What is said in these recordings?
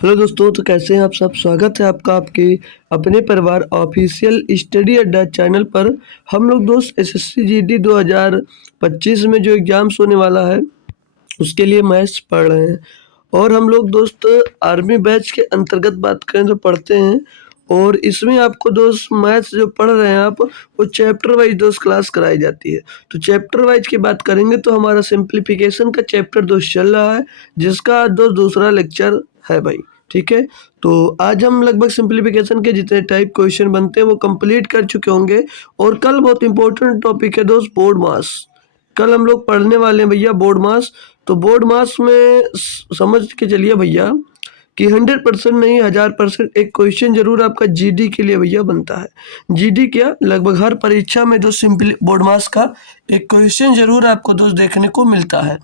Hello दोस्तों, तो कैसे हैं आप सब। स्वागत है आपका आपके अपने परिवार ऑफिशियल स्टडी अड्डा चैनल पर। हम लोग दोस्त एसएससी जीडी 2025 में जो एग्ज़ाम्स होने वाला है उसके लिए मैथ्स पढ़ रहे हैं। और हम लोग दोस्त आर्मी बैच के अंतर्गत बात करें तो पढ़ते हैं। और इसमें आपको दोस्त मैथ्स जो पढ़ रहे हैं आप, वो चैप्टर वाइज दोस्त क्लास कराई जाती है। तो चैप्टर वाइज की बात करेंगे तो हमारा सिंप्लीफिकेशन का चैप्टर दोस्त चल रहा है, जिसका आज दोस्त दूसरा लेक्चर है भाई। ठीक है, तो आज हम लगभग सिंप्लीफिकेशन के जितने टाइप क्वेश्चन बनते हैं वो कंप्लीट कर चुके होंगे। और कल बहुत इंपॉर्टेंट टॉपिक है दोस्त, बोर्ड मास। कल हम लोग पढ़ने वाले हैं भैया बोर्ड मास। तो बोर्ड मास में समझ के चलिए भैया कि 100% नहीं 1000% एक क्वेश्चन जरूर आपका जीडी के लिए भैया बनता है। जीडी क्या, लगभग हर परीक्षा में दोस्त सिंपली बोर्ड मास का एक क्वेश्चन जरूर आपको दोस्त देखने को मिलता है।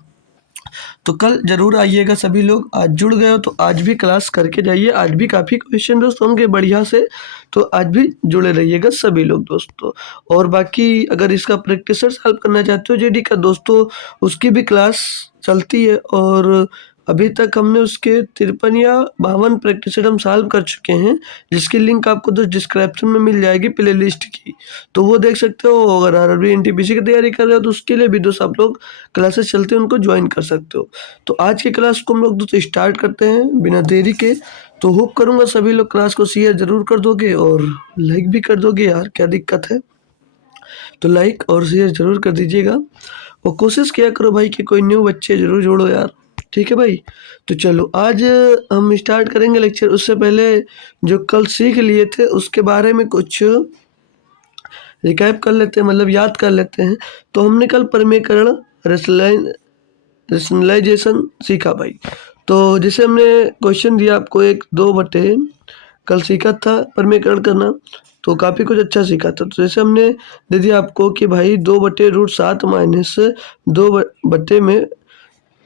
तो कल जरूर आइएगा सभी लोग। आज जुड़ गए हो तो आज भी क्लास करके जाइए, आज भी काफ़ी क्वेश्चन दोस्त होंगे बढ़िया से। तो आज भी जुड़े रहिएगा सभी लोग दोस्तों। और बाकी अगर इसका प्रैक्टिस सॉल्व करना चाहते हो जेडी का दोस्तों, उसकी भी क्लास चलती है। और अभी तक हमने उसके 53 या 52 प्रैक्टिस हम सॉल्व कर चुके हैं, जिसकी लिंक आपको दोस्त डिस्क्रिप्शन में मिल जाएगी प्ले लिस्ट की। तो वो देख सकते हो। अगर आरआरबी एनटीपीसी की तैयारी कर रहे हो तो उसके लिए भी दोस्त आप लोग क्लासेस चलते हैं, उनको ज्वाइन कर सकते हो। तो आज की क्लास को हम लोग दोस्त स्टार्ट करते हैं बिना देरी के। तो होप करूँगा सभी लोग क्लास को शेयर जरूर कर दोगे और लाइक भी कर दोगे यार, क्या दिक्कत है। तो लाइक और शेयर जरूर कर दीजिएगा और कोशिश किया करो भाई कि कोई न्यू बच्चे जरूर जोड़ो यार। ठीक है भाई। तो चलो आज हम स्टार्ट करेंगे लेक्चर। उससे पहले जो कल सीख लिए थे उसके बारे में कुछ रिकैप कर लेते हैं, मतलब याद कर लेते हैं। तो हमने कल परिमेयकरण रेशनलाइजेशन सीखा भाई। तो जैसे हमने क्वेश्चन दिया आपको 1/2 कल सीखा था परिमेयकरण करना, तो काफ़ी कुछ अच्छा सीखा था। तो जैसे हमने दे दिया आपको कि भाई 2/√7 माइनस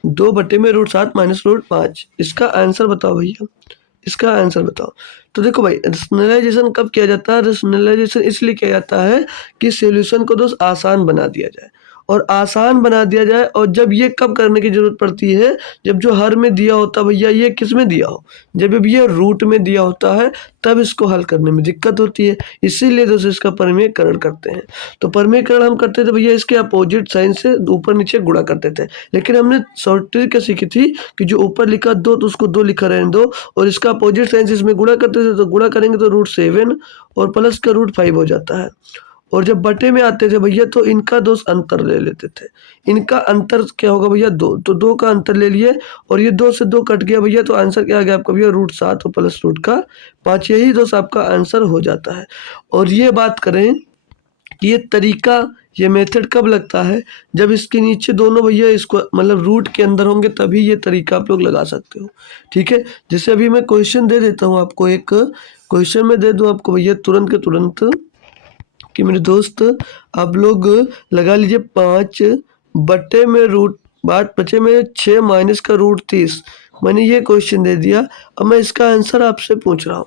2/√7 - इसका आंसर बताओ भैया, इसका आंसर बताओ। तो देखो भाई, रेशनलाइजेशन कब किया जाता है। रेशनलाइजेशन इसलिए किया जाता है कि सॉल्यूशन को दोस्त आसान बना दिया जाए। और आसान बना दिया जाए, और जब ये कब करने की जरूरत पड़ती है, जब जो हर में दिया होता भैया ये किस में दिया हो, जब ये रूट में दिया होता है तब इसको हल करने में दिक्कत होती है। इसीलिए दोस्त इसका परिमेयकरण करते हैं। तो परिमेयकरण हम करते थे भैया इसके अपोजिट साइन से ऊपर नीचे गुणा करते थे। लेकिन हमने शॉर्ट ट्रिक क्या सीखी थी कि जो ऊपर लिखा 2 तो उसको 2 लिखा रहने दो, और इसका अपोजिट साइन से इसमें गुणा करते थे। तो गुणा करेंगे तो √7 और प्लस का √5 हो जाता है। और जब बटे में आते थे भैया तो इनका दोस्त अंतर ले लेते थे। इनका अंतर क्या होगा भैया 2, तो 2 का अंतर ले लिए और ये 2 से 2 कट गया भैया। तो आंसर क्या आ गया आपका भैया √7 और प्लस √5। यही दोस्त आपका आंसर हो जाता है। और ये बात करें कि ये तरीका, ये मेथड कब लगता है, जब इसके नीचे दोनों भैया इसको मतलब रूट के अंदर होंगे तभी ये तरीका आप लोग लगा सकते हो। ठीक है, जैसे अभी मैं क्वेश्चन दे देता हूँ आपको, एक क्वेश्चन में दे दूँ आपको भैया तुरंत के तुरंत कि मेरे दोस्त आप लोग लगा लीजिए 5/√6 माइनस का √30। मैंने ये क्वेश्चन दे दिया, अब मैं इसका आंसर आपसे पूछ रहा हूँ।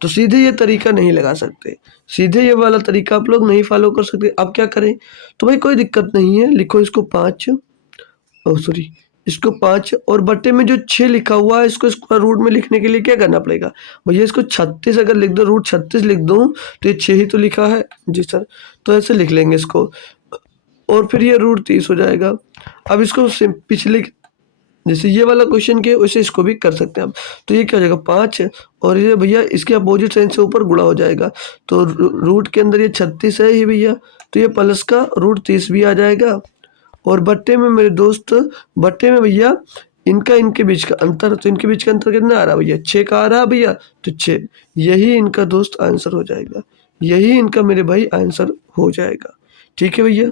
तो सीधे ये तरीका नहीं लगा सकते, सीधे ये वाला तरीका आप लोग नहीं फॉलो कर सकते। अब क्या करें, तो भाई कोई दिक्कत नहीं है, लिखो इसको 5, सॉरी इसको 5 और बट्टे में जो 6 लिखा हुआ है इसको स्क्वायर रूट में लिखने के लिए क्या करना पड़ेगा भैया, इसको 36 अगर लिख दो, √36 लिख दूँ तो ये 6 ही तो लिखा है जी सर। तो ऐसे लिख लेंगे इसको और फिर ये √30 हो जाएगा। अब इसको पिछले जैसे ये वाला क्वेश्चन के वैसे इसको भी कर सकते हैं आप। तो ये क्या हो जाएगा 5 और ये भैया इसके अपोजिट साइन से ऊपर गुणा हो जाएगा। तो रूट के अंदर ये 36 है ही भैया, तो ये प्लस का √30 भी आ जाएगा। और बट्टे में मेरे दोस्त, बट्टे में भैया इनका इनके बीच का अंतर, तो इनके बीच का अंतर कितना आ रहा है भैया 6 का आ रहा है भैया, तो 6 यही इनका दोस्त आंसर हो जाएगा, यही इनका मेरे भाई आंसर हो जाएगा। ठीक है भैया,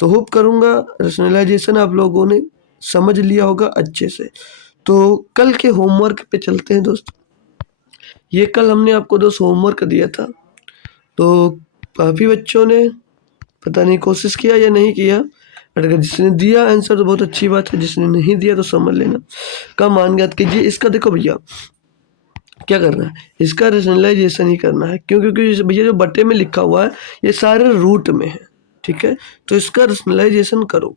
तो होप करूँगा रेशनलाइजेशन आप लोगों ने समझ लिया होगा अच्छे से। तो कल के होमवर्क पे चलते हैं दोस्त। ये कल हमने आपको दोस्त होमवर्क दिया था, तो काफ़ी बच्चों ने पता नहीं कोशिश किया या नहीं किया। अगर जिसने दिया आंसर तो बहुत अच्छी बात है, जिसने नहीं दिया तो समझ लेना का मान ज्ञात कीजिए। इसका देखो भैया क्या करना है, इसका रेशनलाइजेशन ही करना है। क्यों, क्योंकि भैया जो बटे में लिखा हुआ है ये सारे रूट में है। ठीक है, तो इसका रेशनलाइजेशन करो।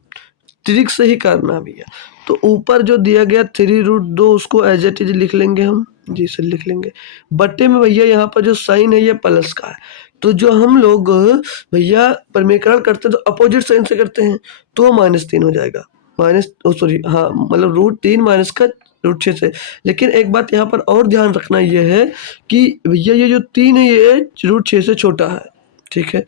ट्रिक से ही करना है भैया। तो ऊपर जो दिया गया 3√2 उसको एज इट इज लिख लेंगे हम, जी सर लिख लेंगे। बट्टे में भैया यहाँ पर जो साइन है ये प्लस का है, तो जो हम लोग भैया परिमेकरण करते हैं तो अपोजिट साइन से करते हैं, तो -3 हो जाएगा। माइनस सॉरी हाँ, मतलब √3 माइनस का √6 से। लेकिन एक बात यहाँ पर और ध्यान रखना ये है कि भैया ये जो 3 है ये √6 से छोटा है, ठीक है।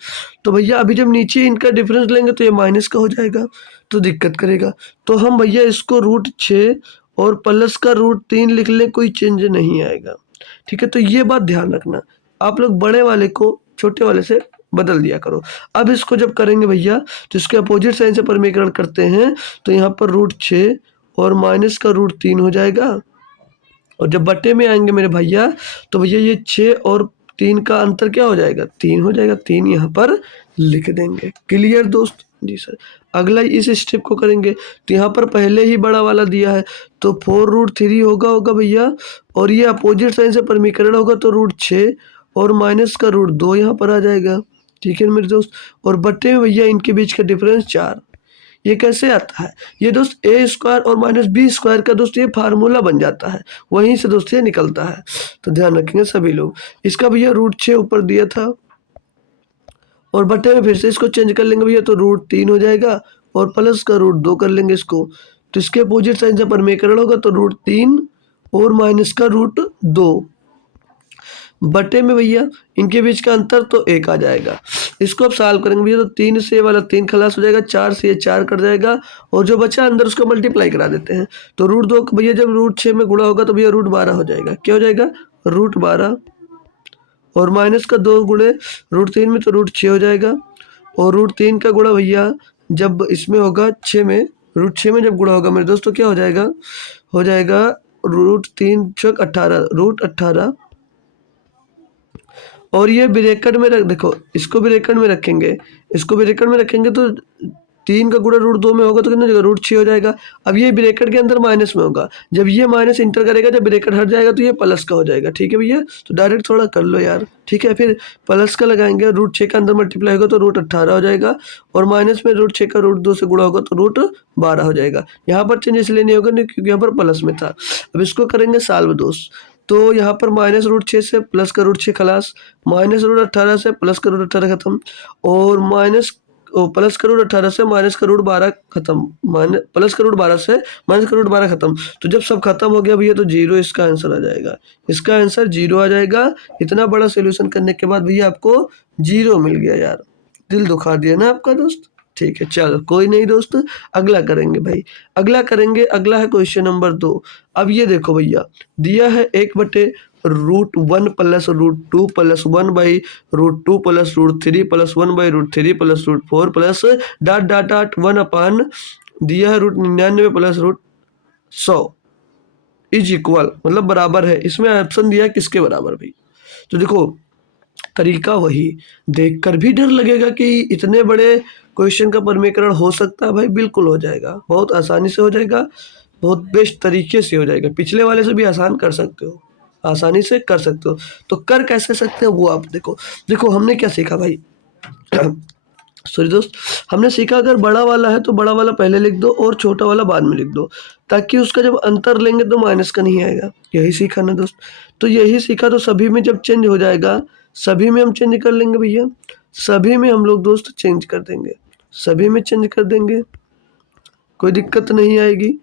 तो भैया अभी जब नीचे इनका डिफरेंस लेंगे तो ये माइनस का हो जाएगा, तो दिक्कत करेगा। तो हम भैया इसको √6 और प्लस का √3 लिख लें, कोई चेंज नहीं आएगा, ठीक है। तो ये बात ध्यान रखना, आप लोग बड़े वाले को छोटे वाले से बदल दिया करो। अब इसको जब करेंगे भैया तो इसके अपोजिट साइन से परिमेकरण करते हैं, तो यहाँ पर √6 और माइनस का √3 हो जाएगा। और जब बट्टे में आएंगे मेरे भैया तो भैया ये 6 और 3 का अंतर क्या हो जाएगा, 3 हो जाएगा। 3 यहाँ पर लिख देंगे। क्लियर दोस्त? जी सर। अगला इस स्टेप को करेंगे तो यहाँ पर पहले ही बड़ा वाला दिया है तो 4√3 होगा भैया, और ये अपोजिट साइन से परिमेकरण होगा तो √6 और माइनस का √2 यहाँ पर आ जाएगा, ठीक है मेरे दोस्त। और बट्टे में भैया इनके बीच का डिफरेंस 4। ये कैसे आता है, ये दोस्त a² और -b² का दोस्त ये फार्मूला बन जाता है, वहीं से दोस्त ये निकलता है, तो ध्यान रखेंगे सभी लोग। इसका भैया √6 ऊपर दिया था और बट्टे में फिर से इसको चेंज कर लेंगे भैया तो √3 हो जाएगा और प्लस का √2 कर लेंगे इसको, तो इसके अपोजिट साइन से परिमेकरण होगा तो √3 और माइनस का √2। बटे में भैया इनके बीच का अंतर तो 1 आ जाएगा। इसको अब सॉल्व करेंगे भैया तो 3 से ये वाला 3 खलास हो जाएगा, 4 से ये 4 कट जाएगा और जो बचा अंदर उसको मल्टीप्लाई करा देते हैं। तो √2 भैया जब √6 में गुणा होगा तो भैया √12 हो जाएगा। क्या हो जाएगा, √12 और माइनस का 2 गुणे √3 में तो √6 हो जाएगा। और √3 का गुणा भैया जब इसमें होगा 6 में, √6 में जब गुणा होगा मेरे दोस्तों क्या हो जाएगा, हो जाएगा √3 × 18, √18। और ये ब्रैकेट में रख, देखो इसको ब्रैकेट में रखेंगे, इसको ब्रैकेट में रखेंगे तो 3 का गुणा √2 में होगा तो कितना हो जाएगा, √6 हो जाएगा। अब ये ब्रैकेट के अंदर माइनस में होगा, जब ये माइनस इंटर करेगा, जब ब्रैकेट हट जाएगा तो ये प्लस का हो जाएगा, ठीक है भैया। तो डायरेक्ट थोड़ा कर लो यार, ठीक है। फिर प्लस का लगाएंगे, √6 का अंदर मल्टीप्लाई होगा तो √18 हो जाएगा और माइनस में √6 का √2 से गुणा होगा तो √12 हो जाएगा। यहाँ पर चेंज इसलिए नहीं होगा नहीं क्योंकि यहाँ पर प्लस में था। अब इसको करेंगे सॉल्व दोस्त, तो यहाँ पर -√6 से प्लस का √6 खलास, -√18 से प्लस का √18 खत्म और प्लस का √18 से माइनस का √12 खत्म, प्लस का √12 से माइनस का √12 खत्म। तो जब सब खत्म हो गया भैया तो 0 इसका आंसर आ जाएगा, इसका आंसर 0 आ जाएगा। इतना बड़ा सोल्यूशन करने के बाद भैया आपको 0 मिल गया यार, दिल दुखा दिया ना आपका दोस्त। ठीक है चलो कोई नहीं दोस्त, अगला करेंगे भाई, अगला करेंगे। अगला है क्वेश्चन नंबर 2। अब ये देखो भैया दिया है 1/√1 plus √2 plus 1/√2 plus √3 plus 1/√3 plus √4 plus dot dot dot 1 दिया है √99 प्लस √100 इज इक्वल, मतलब बराबर है। इसमें ऑप्शन दिया है किसके बराबर भाई, तो देखो तरीका वही, देखकर भी डर लगेगा कि इतने बड़े क्वेश्चन का परिमेकरण हो सकता है। भाई बिल्कुल हो जाएगा, बहुत आसानी से हो जाएगा, बहुत बेस्ट तरीके से हो जाएगा। पिछले वाले से भी आसान कर सकते हो, आसानी से कर सकते हो। तो कर कैसे सकते हो वो आप देखो। देखो हमने क्या सीखा भाई सॉरी दोस्त, हमने सीखा अगर बड़ा वाला है तो बड़ा वाला पहले लिख दो और छोटा वाला बाद में लिख दो, ताकि उसका जब अंतर लेंगे तो माइनस का नहीं आएगा। यही सीखा ना दोस्त, तो यही सीखा। तो सभी में जब चेंज हो जाएगा, सभी में हम चेंज कर लेंगे भैया, सभी में हम लोग दोस्त चेंज कर देंगे, सभी में चेंज कर देंगे, कोई दिक्कत नहीं आएगी।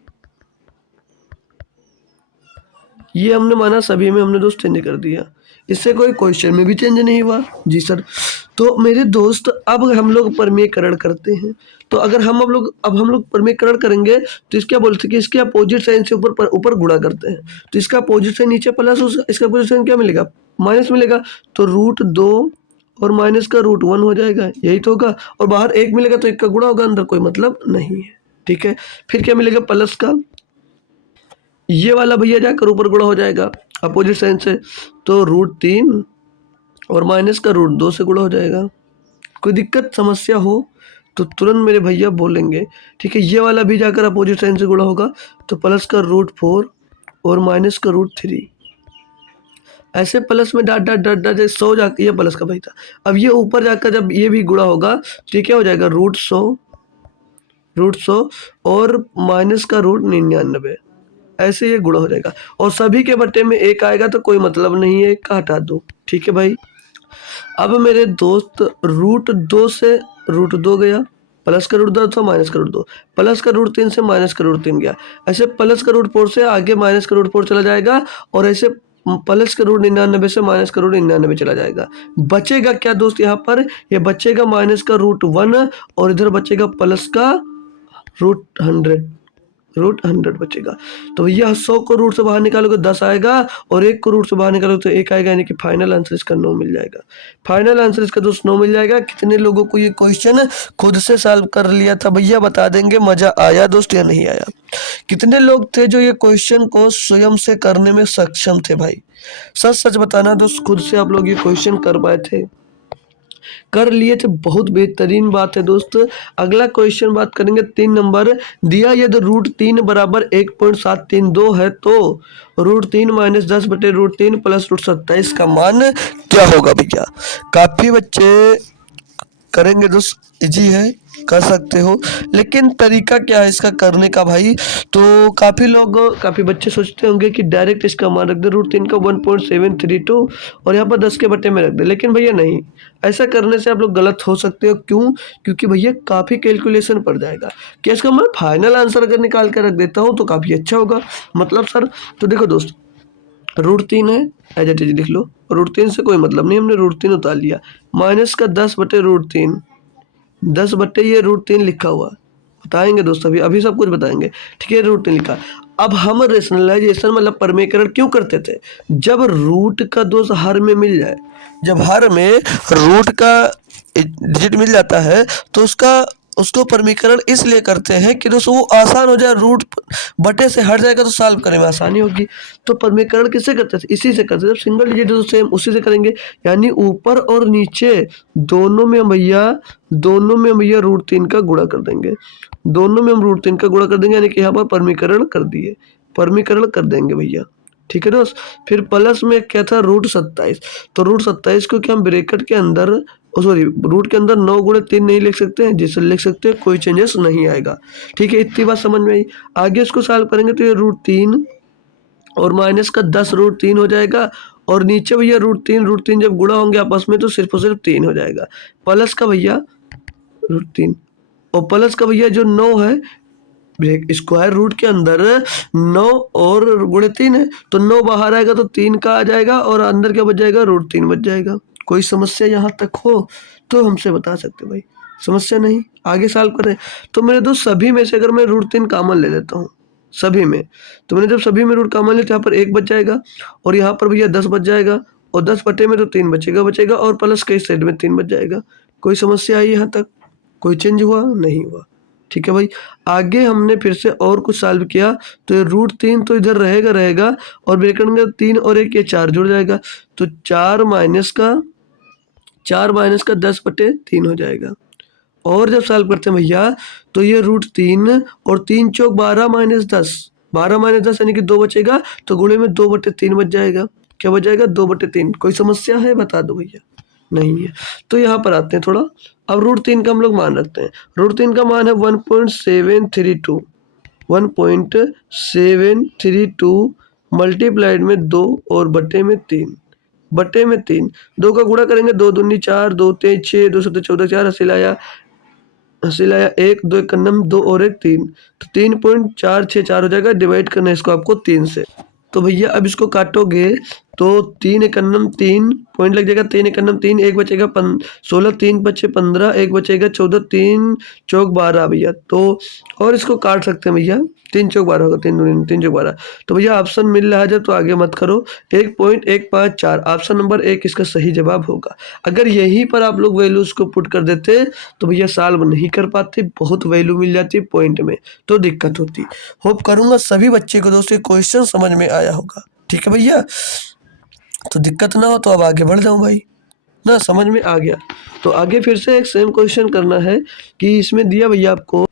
ये हमने माना सभी में हमने दोस्त चेंज कर दिया, इससे कोई क्वेश्चन में भी चेंज नहीं हुआ। जी सर। तो मेरे दोस्त अब हम लोग परिमेयकरण करते हैं। तो अगर हम हम लोग परिमेयकरण करेंगे तो इसके बोलते हैं कि इसके अपोजिट साइन से ऊपर गुणा करते हैं, तो इसका अपोजिट साइन नीचे प्लस, इसका अपोजिट साइन क्या मिलेगा, माइनस मिलेगा। तो √2 और माइनस का √1 हो जाएगा, यही तो होगा। और बाहर 1 मिलेगा तो 1 का गुणा होगा, अंदर कोई मतलब नहीं है, ठीक है। फिर क्या मिलेगा, प्लस का ये वाला भैया जाकर ऊपर गुणा हो जाएगा अपोजिट साइन से, तो √3 और माइनस का √2 से गुणा हो जाएगा। कोई दिक्कत समस्या हो तो तुरंत मेरे भैया बोलेंगे, ठीक है। ये वाला भी जाकर अपोजिट साइन से गुणा होगा तो प्लस का √4 और माइनस का √3, ऐसे प्लस में डॉट डॉट डॉट डॉट 100 जाकर, ये प्लस का भाई था। अब ये ऊपर जाकर जब ये भी गुणा होगा तो क्या हो जाएगा, √100 √100 और माइनस का √99, ऐसे ये गुणा हो जाएगा। और सभी के बट्टे में 1 आएगा तो कोई मतलब नहीं है, 1 का हटा दो। ठीक है भाई। अब मेरे दोस्त √2 से √2 गया, प्लस का √2 था, माइनस का √2, प्लस का √3 से माइनस का √3 गया, ऐसे प्लस का √4 से आगे माइनस का √4 चला जाएगा, और ऐसे प्लस का √99 से माइनस का √99 चला जाएगा। बचेगा क्या दोस्त यहाँ पर? ये बचेगा माइनस का √1 और इधर बचेगा प्लस का √100 बचेगा। तो भैया 100 को रूट से बाहर निकालोगे 10 आएगा, और 1 को रूट से बाहर निकालोगे तो 1 आएगा, यानी कि फाइनल आंसर इसका 9 मिल जाएगा। फाइनल आंसर इसका दोस्त 9 मिल जाएगा। कितने लोगों को ये क्वेश्चन खुद से सॉल्व कर लिया था भैया, बता देंगे। मजा आया दोस्त या नहीं आया? कितने लोग थे जो ये क्वेश्चन को स्वयं से करने में सक्षम थे भाई? सच सच बताना दोस्त, खुद से आप लोग ये क्वेश्चन कर पाए थे? कर लिए थे, बहुत बेहतरीन बात है दोस्त। अगला क्वेश्चन बात करेंगे 3 नंबर। दिया यदि √3 बराबर 1.732 है तो √3 माइनस 10 बटे √3 प्लस √27 का मान क्या होगा भैया? काफी बच्चे करेंगे दोस्त, इजी है, कर सकते हो, लेकिन तरीका क्या है इसका करने का भाई? तो काफ़ी बच्चे सोचते होंगे कि डायरेक्ट इसका मान रख दे √3 का 1.732 और यहाँ पर 10 के बट्टे में रख दे, लेकिन भैया नहीं, ऐसा करने से आप लोग गलत हो सकते हो। क्यों? क्योंकि भैया काफ़ी कैलकुलेशन पड़ जाएगा। क्या इसका मैं फाइनल आंसर अगर निकाल कर रख देता हूँ तो काफ़ी अच्छा होगा। मतलब सर, तो देखो दोस्त, √3 है, एज इट इज लिख लो, √3 से कोई मतलब नहीं, हमने √3 उतार लिया, माइनस का 10 बटे √3, 10 बट्टे ये √3 लिखा हुआ, बताएंगे दोस्त, अभी सब कुछ बताएंगे। ठीक है, √3 लिखा। अब हम रेशनलाइजेशन मतलब परमीकरण क्यों करते थे? जब रूट का दोस्त हर में मिल जाए, जब हर में रूट का डिजिट मिल जाता है तो उसको परमीकरण इसलिए करते हैं कि दोस्तों वो आसान हो जाए, रूट बटे से हट जाएगा तो सॉल्व करने में आसानी होगी। तो परमीकरण किससे करते थे? इसी से करते थे। जब सिंगल डिजिट है तो सेम उसी से करेंगे, यानी ऊपर और नीचे दोनों में भैया √3 का गुणा कर देंगे, दोनों में हम √3 का गुणा कर देंगे, यानी कि यहाँ पर परमीकरण कर दिए, परमीकरण कर देंगे भैया। ठीक है दोस्त। फिर प्लस में क्या था? √27, तो √27 को क्या हम ब्रैकेट के अंदर, सॉरी, रूट के अंदर 9 गुणे 3 नहीं लिख सकते हैं? जिससे लिख सकते हैं, कोई चेंजेस नहीं आएगा। ठीक है, इतनी बात समझ में आई। आगे इसको सॉल्व करेंगे तो ये √3 और माइनस का 10 √3 हो जाएगा, और नीचे भैया √3 जब गुणा होंगे आपस में तो सिर्फ और सिर्फ 3 हो जाएगा। प्लस का भैया √3 और प्लस का भैया जो 9 है, स्क्वायर रूट के अंदर 9 और गुणे 3 है, तो 9 बाहर आएगा तो 3 का आ जाएगा, और अंदर क्या बच जाएगा? √3 बच जाएगा। कोई समस्या यहाँ तक हो तो हमसे बता सकते भाई, समस्या नहीं, आगे सॉल्व करें। तो मेरे दोस्त, सभी में से अगर मैं √3 कॉमन ले लेता हूँ, सभी में, तो मैंने जब सभी में रूट कॉमन लिया तो यहाँ पर 1 बच जाएगा, और यहाँ पर भैया 10 बच जाएगा, और 10 बटे में तो 3 बचेगा, और प्लस के इस साइड में 3 बच जाएगा। कोई समस्या आई यहाँ तक? कोई चेंज हुआ? नहीं हुआ। ठीक है भाई। आगे हमने फिर से और कुछ सॉल्व किया, तो ये √3 तो इधर रहेगा, और ब्रैकेट में 3 और 1 ये 4 जुड़ जाएगा, तो 4 माइनस का 10 बटे 3 हो जाएगा। और जब सॉल्व करते हैं भैया तो ये √3 और 3 चौक 12 माइनस 10 यानी कि 2 बचेगा, तो गुणे में 2 बटे 3 बच जाएगा। क्या बच जाएगा? 2 बटे 3। कोई समस्या है? बता दो भैया। नहीं है। तो यहाँ पर आते हैं थोड़ा, अब √3 का हम लोग मान रखते हैं। √3 का मान है 1.732 मल्टीप्लाइड में 2 और बटे में 3, 2 का गुणा करेंगे, 2 दूनी 4, 2 तेज 6, 2 सत्ते 14, 4 हासिल आया 1, 2 एक कन्नम 2 और 1 3, तो 3.464 हो जाएगा। डिवाइड करना है इसको आपको 3 से, तो भैया अब इसको काटोगे तो 3 एकन्नम 3 पॉइंट लग जाएगा, 3 एकन्नम 3, 1 बचेगा 16, 3 बचे 15, 1 बचेगा 14, 3 चौक 12 भैया। तो और इसको काट सकते हैं भैया, 3 चौक 12 होगा, 3 चौक 12। तो भैया ऑप्शन मिल रहा है जब, तो आगे मत करो। 1.154 ऑप्शन नंबर 1 इसका सही जवाब होगा। अगर यहीं पर आप लोग वैल्यूज को पुट कर देते तो भैया सॉल्व नहीं कर पाते, बहुत वैल्यू मिल जाती पॉइंट में, तो दिक्कत होती। होप करूंगा सभी बच्चे को दोस्तों क्वेश्चन समझ में आया होगा। ठीक है भैया, तो दिक्कत ना हो तो अब आगे बढ़ जाऊं भाई ना, समझ में आ गया। तो आगे फिर से एक सेम क्वेश्चन करना है कि इसमें दिया भैया आपको,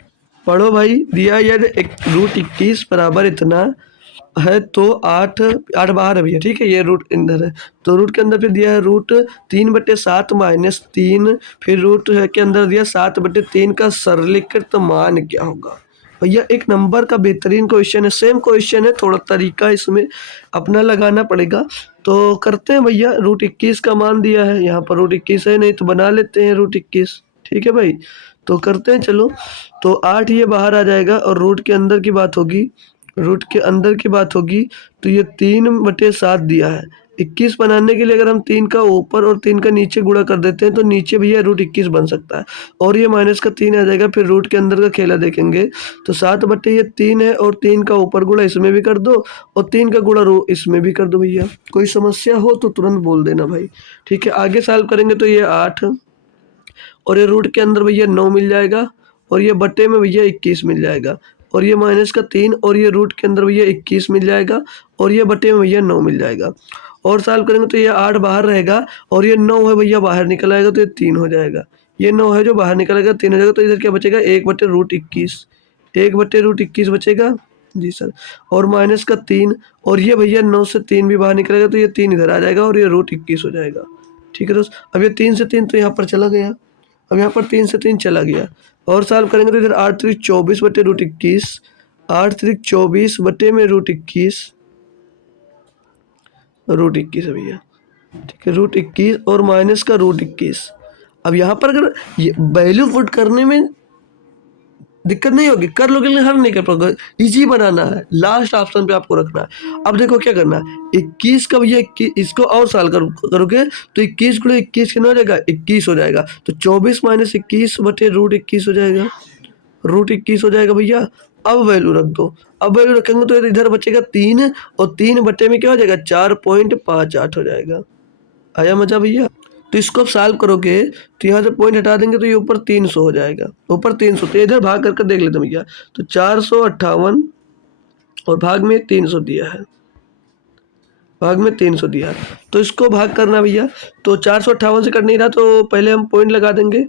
पढ़ो भाई, दिया यार √21 बराबर इतना, है तो 8 8 बाहर है भैया, ठीक है, ये रूट अंदर है, तो रूट के अंदर फिर दिया है रूट 3/7 माइनस 3, फिर रूट है के अंदर दिया 7/3 का सरलीकृत मान क्या होगा। भैया एक नंबर का बेहतरीन क्वेश्चन है, सेम क्वेश्चन है, थोड़ा तरीका इसमें अपना लगाना पड़ेगा। तो करते हैं भैया, रूट 21 का मान दिया है, यहाँ पर रूट 21 है नहीं तो बना लेते हैं रूट 21, ठीक है भाई। तो करते हैं चलो, तो 8 ये बाहर आ जाएगा और रूट के अंदर की बात होगी, रूट के अंदर की बात होगी तो ये 3/7 दिया है। 21 बनाने के लिए अगर हम 3 का ऊपर और 3 का नीचे गुणा कर देते हैं तो नीचे भैया रूट 21 बन सकता है, और ये माइनस का 3 आ जाएगा। फिर रूट के अंदर का खेला देखेंगे तो 7/3 है, और 3 का ऊपर गुणा इसमें भी कर दो और 3 का गुणा रो इसमें भी कर दो भैया। कोई समस्या हो तो तुरंत बोल देना भाई, ठीक है। आगे सॉल्व करेंगे तो ये 8 और ये रूट के अंदर भैया 9 मिल जाएगा, और ये बट्टे में भैया 21 मिल जाएगा, और ये माइनस का 3 और ये रूट के अंदर भैया 21 मिल जाएगा, और ये बट्टे में भैया 9 मिल जाएगा। और सॉल्व करेंगे तो ये 8 बाहर रहेगा और ये 9 है भैया बाहर निकल आएगा तो ये 3 हो जाएगा। ये 9 है जो बाहर निकल आएगा 3 हो जाएगा, तो इधर क्या बचेगा 1/√21, 1/√21 बचेगा जी सर। और माइनस का 3 और ये भैया 9 से 3 भी बाहर निकलेगा तो ये 3 इधर आ जाएगा और ये √21 हो जाएगा, ठीक है दोस्त। अब ये 3 से 3 तो यहाँ पर चला गया, अब यहाँ पर 3 से 3 चला गया, और सॉल्व करेंगे तो इधर 8 3 24 बटे √21, 8 3 24 बटे में √21, √21 है भैया, ठीक है, √21 और माइनस का √21। अब यहाँ पर अगर ये वैल्यू पुट करने में दिक्कत नहीं होगी, कर लोगे लेकिन हल नहीं कर पाओगे, इजी बनाना है, लास्ट ऑप्शन पे आपको रखना है। अब देखो क्या करना है, 21 का भैया इसको और साल करोगे तो 21 गुणे 21 कितना हो जाएगा 21 हो जाएगा, तो 24 माइनस 21 बटे √21 हो जाएगा, √21 हो जाएगा भैया। अब वैल्यू रख दो, अब वैल्यू रखेंगे तो इधर बचेगा 3 और 3 बटे में क्या हो जाएगा 4.58 हो जाएगा। आया मजा भैया। तो इसको आप सॉल्व करोगे तो यहाँ से पॉइंट हटा देंगे तो ये ऊपर 300 हो जाएगा, ऊपर 300, तो इधर भाग करके देख लेते हैं भैया, तो 458 और भाग में 300 दिया है, भाग में 300 दिया है, तो इसको भाग करना भैया। तो 458 से कट नहीं रहा तो पहले हम पॉइंट लगा देंगे,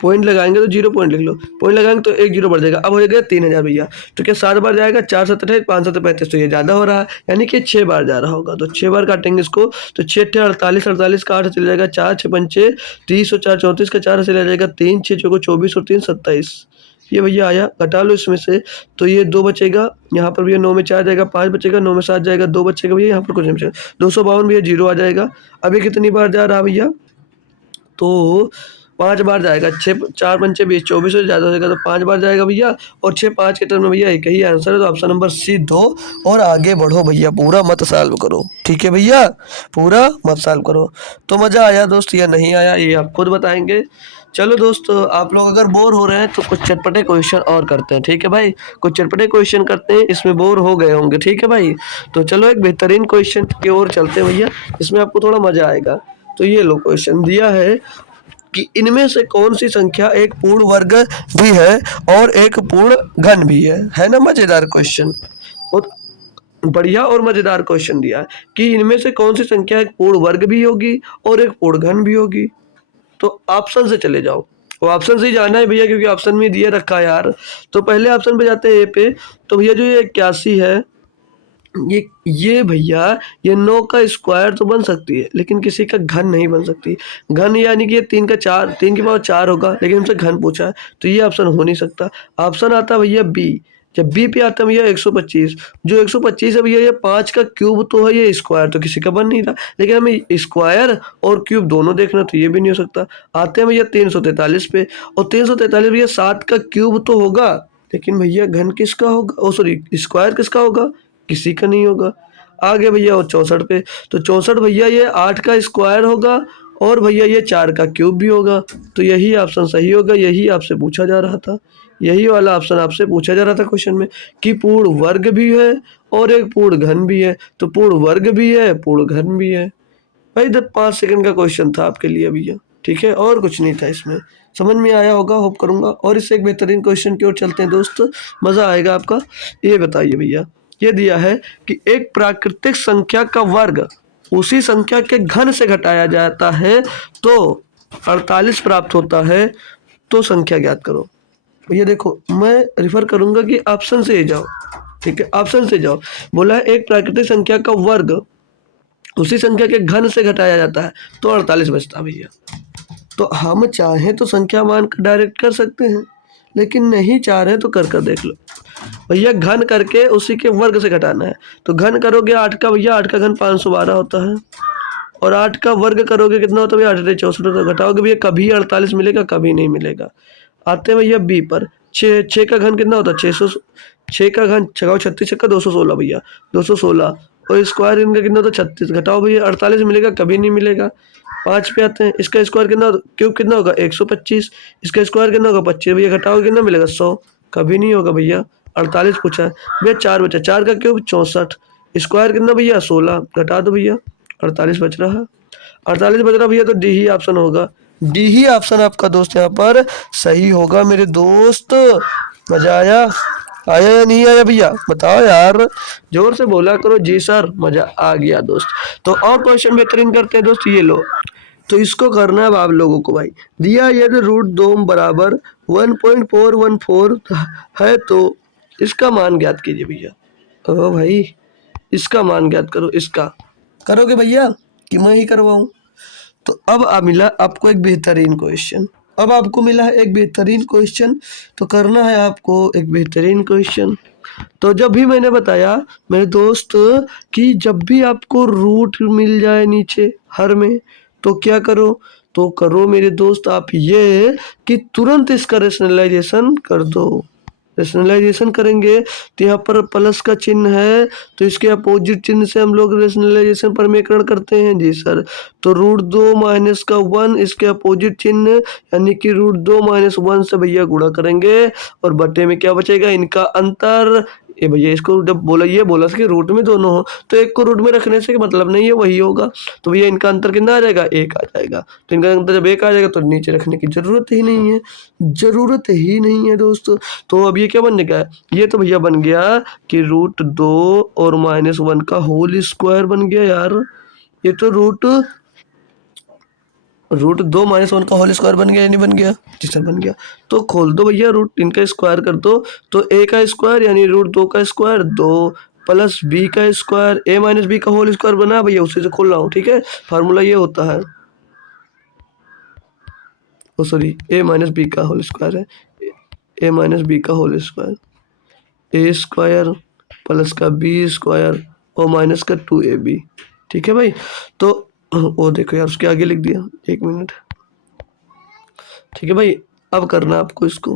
पॉइंट लगाएंगे तो 0 पॉइंट लिख लो, पॉइंट लगाएंगे तो 1 0 बढ़ जाएगा। अब हो जाएगा 3000 भैया, तो क्या 7 बार जाएगा, 4 7 28 5 7 35, तो ये ज़्यादा हो रहा है, यानी कि 6 बार जा रहा होगा, तो 6 बार काटेंगे इसको, तो 6 48 48 का 8 चले जाएगा, 4 6 पंचे 30 और 4 34 का 4 चला जाएगा, 3 6 चौको 24 और 3 27, ये भैया आया। घटा लो इसमें से, तो ये 2 बचेगा, यहाँ पर भैया 9 में 4 जाएगा, 5 बचेगा, 9 में 7 जाएगा, 2 बचेगा भैया, यहाँ पर कुछ नहीं बचेगा, 252 भैया 0 आ जाएगा। अभी कितनी बार जा रहा भैया, तो 5 बार जाएगा, 6 4 पंचे 20 24 से ज़्यादा हो जाएगा, तो 5 बार जाएगा भैया, और 6 5 के टर्म में भैया एक ही आंसर है, तो ऑप्शन नंबर सी दो, और आगे बढ़ो भैया, पूरा मत सॉल्व करो, ठीक है भैया, पूरा मत सॉल्व करो। तो मज़ा आया दोस्त या नहीं आया ये आप खुद बताएंगे। चलो दोस्त, आप लोग अगर बोर हो रहे हैं तो कुछ चटपटे क्वेश्चन और करते हैं, ठीक है भाई, कुछ चटपटे क्वेश्चन करते हैं, इसमें बोर हो गए होंगे, ठीक है भाई। तो चलो एक बेहतरीन क्वेश्चन की ओर चलते हैं भैया, इसमें आपको थोड़ा मज़ा आएगा। तो ये लो क्वेश्चन दिया है कि इनमें से कौन सी संख्या एक पूर्ण वर्ग भी है और एक पूर्ण घन भी है ना। मजेदार क्वेश्चन, बहुत बढ़िया और मजेदार क्वेश्चन दिया है कि इनमें से कौन सी संख्या एक पूर्ण वर्ग भी होगी और एक पूर्ण घन भी होगी। तो ऑप्शन से चले जाओ, वो ऑप्शन से ही जाना है भैया, क्योंकि ऑप्शन में दिए रखा है यार। तो पहले ऑप्शन पे जाते हैं ए पे, तो भैया जो ये 81 है, ये भैया ये 9 का स्क्वायर तो बन सकती है, लेकिन किसी का घन नहीं बन सकती। घन यानी कि ये 3 का 4, 3 की पावर 4 होगा, लेकिन हमसे घन पूछा है, तो ये ऑप्शन हो नहीं सकता। ऑप्शन आता है भैया बी, जब बी पे आता है भैया 125, जो 125 है भैया ये 5 का क्यूब तो है, ये स्क्वायर तो किसी का बन नहीं रहा, लेकिन हमें स्क्वायर और क्यूब दोनों देखना, तो ये भी नहीं हो सकता। आते हैं भैया 343 पे, और 343 भैया 7 का क्यूब तो होगा, लेकिन भैया घन किसका होगा, ओ सॉरी स्क्वायर किसका होगा, किसी का नहीं होगा। आगे भैया वो 64 पे, तो 64 भैया ये 8 का स्क्वायर होगा और भैया ये 4 का क्यूब भी होगा, तो यही ऑप्शन सही होगा। यही आपसे पूछा जा रहा था, यही वाला ऑप्शन आपसे पूछा जा रहा था क्वेश्चन में कि पूर्ण वर्ग भी है और एक पूर्ण घन भी है, तो पूर्ण वर्ग भी है पूर्ण घन भी है भाई। 5 सेकंड का क्वेश्चन था आपके लिए भैया, ठीक है, और कुछ नहीं था इसमें। समझ में आया होगा होप करूंगा। और इससे एक बेहतरीन क्वेश्चन की ओर चलते हैं दोस्त, मज़ा आएगा आपका। ये बताइए भैया, ये दिया है कि एक प्राकृतिक संख्या का वर्ग उसी संख्या के घन से घटाया जाता है तो 48 प्राप्त होता है, तो संख्या ज्ञात करो। भैया देखो मैं रिफर करूंगा कि ऑप्शन से ही जाओ, ठीक है, ऑप्शन से जाओ। बोला है एक प्राकृतिक संख्या का वर्ग उसी संख्या के घन से घटाया जाता है तो 48 बचता है भैया। तो हम चाहें तो संख्या मान कर डायरेक्ट कर सकते हैं, लेकिन नहीं चाह रहे तो कर देख लो भैया। घन करके उसी के वर्ग से घटाना है, तो घन करोगे 8 का भैया, 8 का घन 512 होता है, और 8 का वर्ग करोगे कितना होता है भैया, 8 64 होता है। घटाओगे भैया कभी 48 मिलेगा, कभी नहीं मिलेगा। आते हैं भैया बी पर। 6 का घन कितना होता है, 600। 6 का घन 36 छक्का 216 भैया, 216, और स्क्वायर इनका कितना होता है 36। घटाओ भैया 48 मिलेगा, कभी नहीं मिलेगा। 5 पे आते हैं, इसका स्क्वायर कितना क्यूब कितना होगा 125, इसका स्क्वायर कितना होगा 25 भैया। घटाओगे कितना मिलेगा 100, कभी नहीं होगा भैया। 48 पूछा है भैया, 4 बचा, 4 का क्यूब 64, स्क्वायर कितना भैया 16, घटा दो भैया 48 बच रहा है। 48 बच रहा भैया, तो डी ही ऑप्शन होगा। डी ही ऑप्शन आपका दोस्त यहाँ पर सही होगा मेरे दोस्त। मजा आया, आया या नहीं आया भैया, बताओ यार, जोर से बोला करो जी सर, मजा आ गया दोस्त। तो और क्वेश्चन बेहतरीन करते हैं दोस्त, ये लो। तो इसको करना है अब आप लोगों को भाई। दिया यदि रूट 2 बराबर 1.414 है तो इसका मान ज्ञात कीजिए भैया। ओ भाई, इसका मान ज्ञात करो। इसका करोगे भैया कि मैं ही करवाऊं? तो अब मिला आपको एक बेहतरीन क्वेश्चन। अब आपको मिला है एक बेहतरीन क्वेश्चन, तो करना है आपको एक बेहतरीन क्वेश्चन। तो जब भी मैंने बताया मेरे दोस्त कि जब भी आपको रूट मिल जाए नीचे हर में, तो क्या करो, तो करो मेरे दोस्त आप ये कि तुरंत इसका रेशनलाइजेशन कर दो। रेशनलाइजेशन करेंगे तो यहाँ पर प्लस का चिन्ह है, तो इसके अपोजिट चिन्ह से हम लोग रेशनलाइजेशन परमीकरण करते हैं जी सर। तो रूट 2 माइनस का 1, इसके अपोजिट चिन्ह यानी कि रूट 2 माइनस 1 से भैया गुणा करेंगे, और बटे में क्या बचेगा, इनका अंतर। ये भैया इसको जब बोला, ये बोला कि रूट में दोनों हो, तो एक को रूट में रखने से मतलब नहीं है वही होगा, तो भैया इनका अंतर कितना आ जाएगा, 1 आ जाएगा। तो इनका अंतर जब 1 आ जाएगा तो नीचे रखने की जरूरत ही नहीं है, जरूरत ही नहीं है दोस्तों। तो अब ये क्या बन गया, ये तो भैया बन गया कि रूट 2 और -1 का होल स्क्वायर बन गया यार। ये तो रूट 2 -1 का होल स्क्वायर बन गया या नहीं बन गया जी सर, बन गया। तो खोल दो भैया, रूट इनका स्क्वायर कर दो, तो a का स्क्वायर यानी रूट 2 का स्क्वायर 2 प्लस b का स्क्वायर a माइनस बी का होल स्क्वायर बना भैया, उसी से खोल रहा हूँ। ठीक है, फार्मूला ये होता है, oh sorry, a minus b का होल स्क्वायर है, a माइनस बी का whole square, a square plus का b स्क्वायर और माइनस का 2ab। ठीक है भाई, तो वो देखो यार उसके आगे लिख दिया, 1 मिनट। ठीक है भाई, अब करना आपको इसको,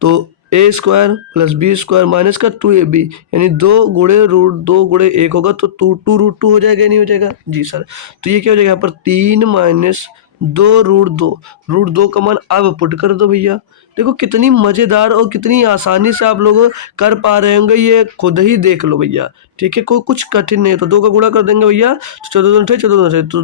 तो a square plus b square minus का 2ab, यानी 2 गुणे रूट 2 गुणे 1 होगा, तो 2 हो जाएगा, नहीं हो जाएगा जी सर। तो ये क्या हो जाएगा यहाँ पर 3 माइनस 2 रूट 2, रूट 2 का मान अब पुट कर दो भैया। देखो कितनी मज़ेदार और कितनी आसानी से आप लोग कर पा रहे होंगे, ये खुद ही देख लो भैया। ठीक है, कोई कुछ कठिन नहीं है। तो 2 का गुणा कर देंगे भैया, तो 14 2 14 2 तो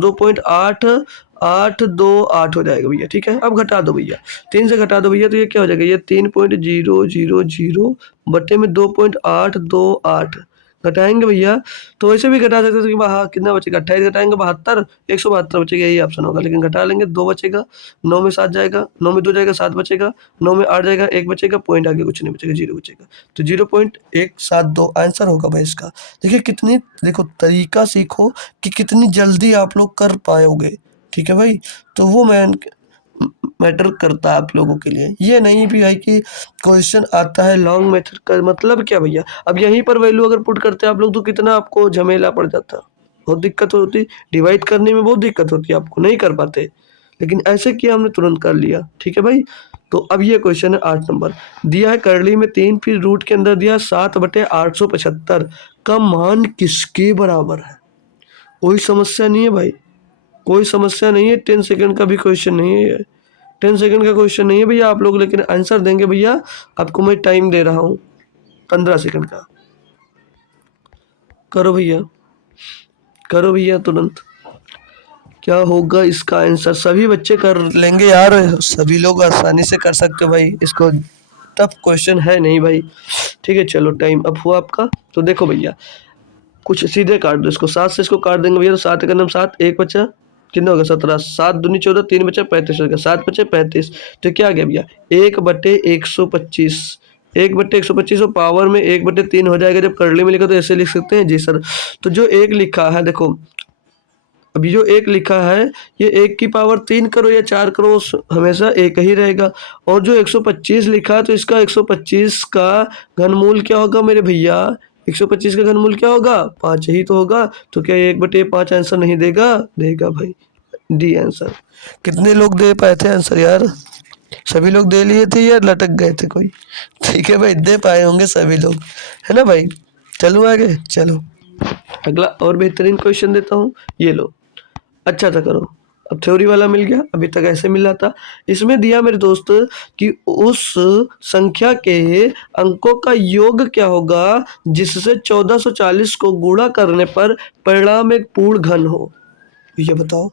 2.8 हो जाएगा भैया। ठीक है, अब घटा दो भैया, 3 से घटा दो भैया, तो ये क्या हो जाएगा, ये 3.000 बटे में 2.828 घटाएंगे भैया। तो वैसे भी घटा सकते थे कि हाँ कितना बचेगा, 28 घटाएंगे 72, 172 बचेगा, यही ऑप्शन होगा। लेकिन घटा लेंगे, 2 बचेगा, 9 में 7 जाएगा, 9 में 2 जाएगा, 7 बचेगा, 9 में 8 जाएगा, 1 बचेगा, पॉइंट आगे कुछ नहीं बचेगा, 0 बचेगा। तो 0.172 आंसर होगा भाई इसका। देखिए कितनी, देखो तरीका सीखो कि कितनी जल्दी आप लोग कर पाओगे। ठीक है भाई, तो वो मैटर करता है आप लोगों के लिए, ये नहीं भी है कि क्वेश्चन आता है लॉन्ग मेथड का मतलब क्या भैया। अब यहीं पर वैल्यू अगर पुट करते आप लोग तो कितना आपको झमेला पड़ जाता, बहुत दिक्कत होती, डिवाइड करने में बहुत दिक्कत होती है, आपको नहीं कर पाते। लेकिन ऐसे किया हमने, तुरंत कर लिया। ठीक है भाई, तो अब ये क्वेश्चन है 8 नंबर। दिया है करली में 3, फिर रूट के अंदर दिया 7/875 का मान किसके बराबर है। कोई समस्या नहीं है भाई, कोई समस्या नहीं है, 10 सेकंड का भी क्वेश्चन नहीं है, 10 सेकंड का क्वेश्चन नहीं है भैया आप लोग, लेकिन आंसर देंगे भैया। आपको मैं टाइम दे रहा हूँ 15 सेकंड का। करो भैया, करो भैया तुरंत। क्या होगा इसका आंसर, सभी बच्चे कर लेंगे यार, सभी लोग आसानी से कर सकते हो भाई इसको, टफ क्वेश्चन है नहीं भाई। ठीक है, चलो टाइम अप हुआ आपका। तो देखो भैया, कुछ सीधे काट दो इसको, 7 से इसको काट देंगे भैया, तो 7 का नाम 7, 1 बचा, कितना होगा 17, 7 दूनी 14, 3 बचा 35 होगा, 7 बचे 35। तो क्या आ गया भैया 1/125, 1/125 और पावर में 1/3 हो जाएगा। जब करली में लिखा तो ऐसे लिख सकते हैं। जी सर। तो जो 1 लिखा है देखो, अभी जो 1 लिखा है ये 1 की पावर 3 करो या 4 करो हमेशा 1 ही रहेगा। और जो 125 लिखा है तो इसका 125 का घनमूल क्या होगा मेरे भैया? 125 का घनमूल क्या होगा? 5 ही तो होगा। तो क्या 1/5 आंसर नहीं देगा? देगा भाई। D answer. कितने लोग दे पाए थे आंसर यार? सभी लोग दे लिए थे या लटक गए थे कोई? ठीक है भाई, दे पाए होंगे सभी लोग, है ना भाई? चलो आगे, चलो अगला और बेहतरीन क्वेश्चन देता हूँ, ये लो। अच्छा था करो। अब थ्योरी वाला मिल गया, अभी तक ऐसे मिल रहा था। इसमें दिया मेरे दोस्त कि उस संख्या के अंकों का योग क्या होगा जिससे 1440 को गुणा करने पर परिणाम एक पूर्ण घन हो। ये बताओ,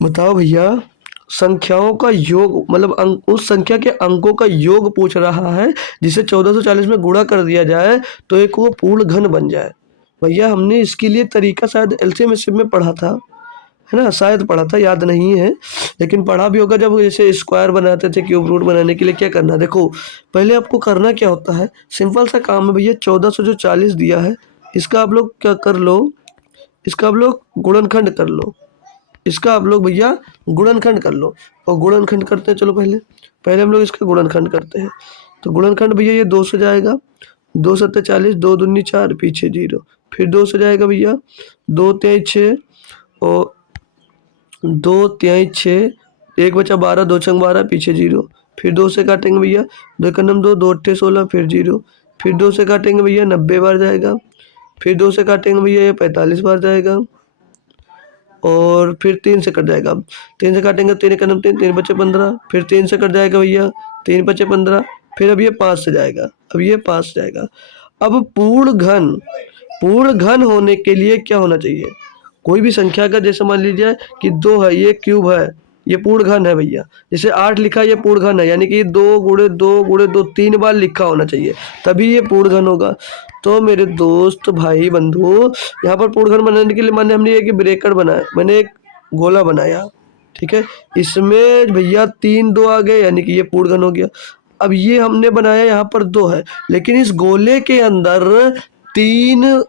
बताओ भैया। संख्याओं का योग मतलब उस संख्या के अंकों का योग पूछ रहा है जिसे 1440 में गुणा कर दिया जाए तो एक वो पूर्ण घन बन जाए। भैया हमने इसके लिए तरीका शायद एलसीएम एचसीएफ में पढ़ा था, है ना? शायद पढ़ा था, याद नहीं है, लेकिन पढ़ा भी होगा। जब जैसे स्क्वायर बनाते थे, क्यूब रूट बनाने के लिए क्या करना, देखो पहले आपको करना क्या होता है, सिंपल सा काम है भैया। 1440 दिया है, इसका आप लोग क्या कर लो, इसका आप लोग गुणनखंड कर लो। इसका आप लोग भैया गुणनखंड कर लो। और गुणनखंड करते हैं, चलो पहले पहले हम लोग इसका गुणनखंड करते हैं। तो गुणनखंड भैया ये 2 से जाएगा, 2 सत्ते 40, 2 दूनी 4, पीछे 0, फिर 2 से जाएगा भैया, 2 तिहाई 6 और 2 तिहाई 6, 1 बचा 12, 2 छंग 12, पीछे 0, फिर 2 से काटेंगे भैया, 2 एक नम 2, 2 अट्ठे 16, फिर 0, फिर 2 से काटेंगे भैया 90 बार जाएगा, फिर 2 से काटेंगे भैया ये 45 बार जाएगा, और फिर 3 से कट जाएगा। 3 से काटेंगे 3 एक नम 3, 3 बचे 15, फिर 3 से कट जाएगा भैया, 3 बचे 15, फिर अब ये 5 से जाएगा, अब ये 5 से जाएगा। अब पूर्ण घन होने के लिए क्या होना चाहिए? कोई भी संख्या का, जैसे मान लीजिए कि 2 है, ये क्यूब है, ये पूर्ण घन है भैया। जैसे 8 लिखा है, ये पूर्ण घन है, यानी कि 2 गुणे 2 गुणे 2 3 बार लिखा होना चाहिए, तभी ये पूर्ण घन होगा। तो मेरे दोस्त भाई बंधु, यहाँ पर पूर्ण घन बनाने के लिए मैंने हमने एक ब्रैकेट बनाया, मैंने एक गोला बनाया, ठीक है। इसमें भैया 3 2 आ गए, यानी कि ये पूर्ण घन हो गया। अब ये हमने बनाया यहाँ पर 2 है, लेकिन इस गोले के अंदर 3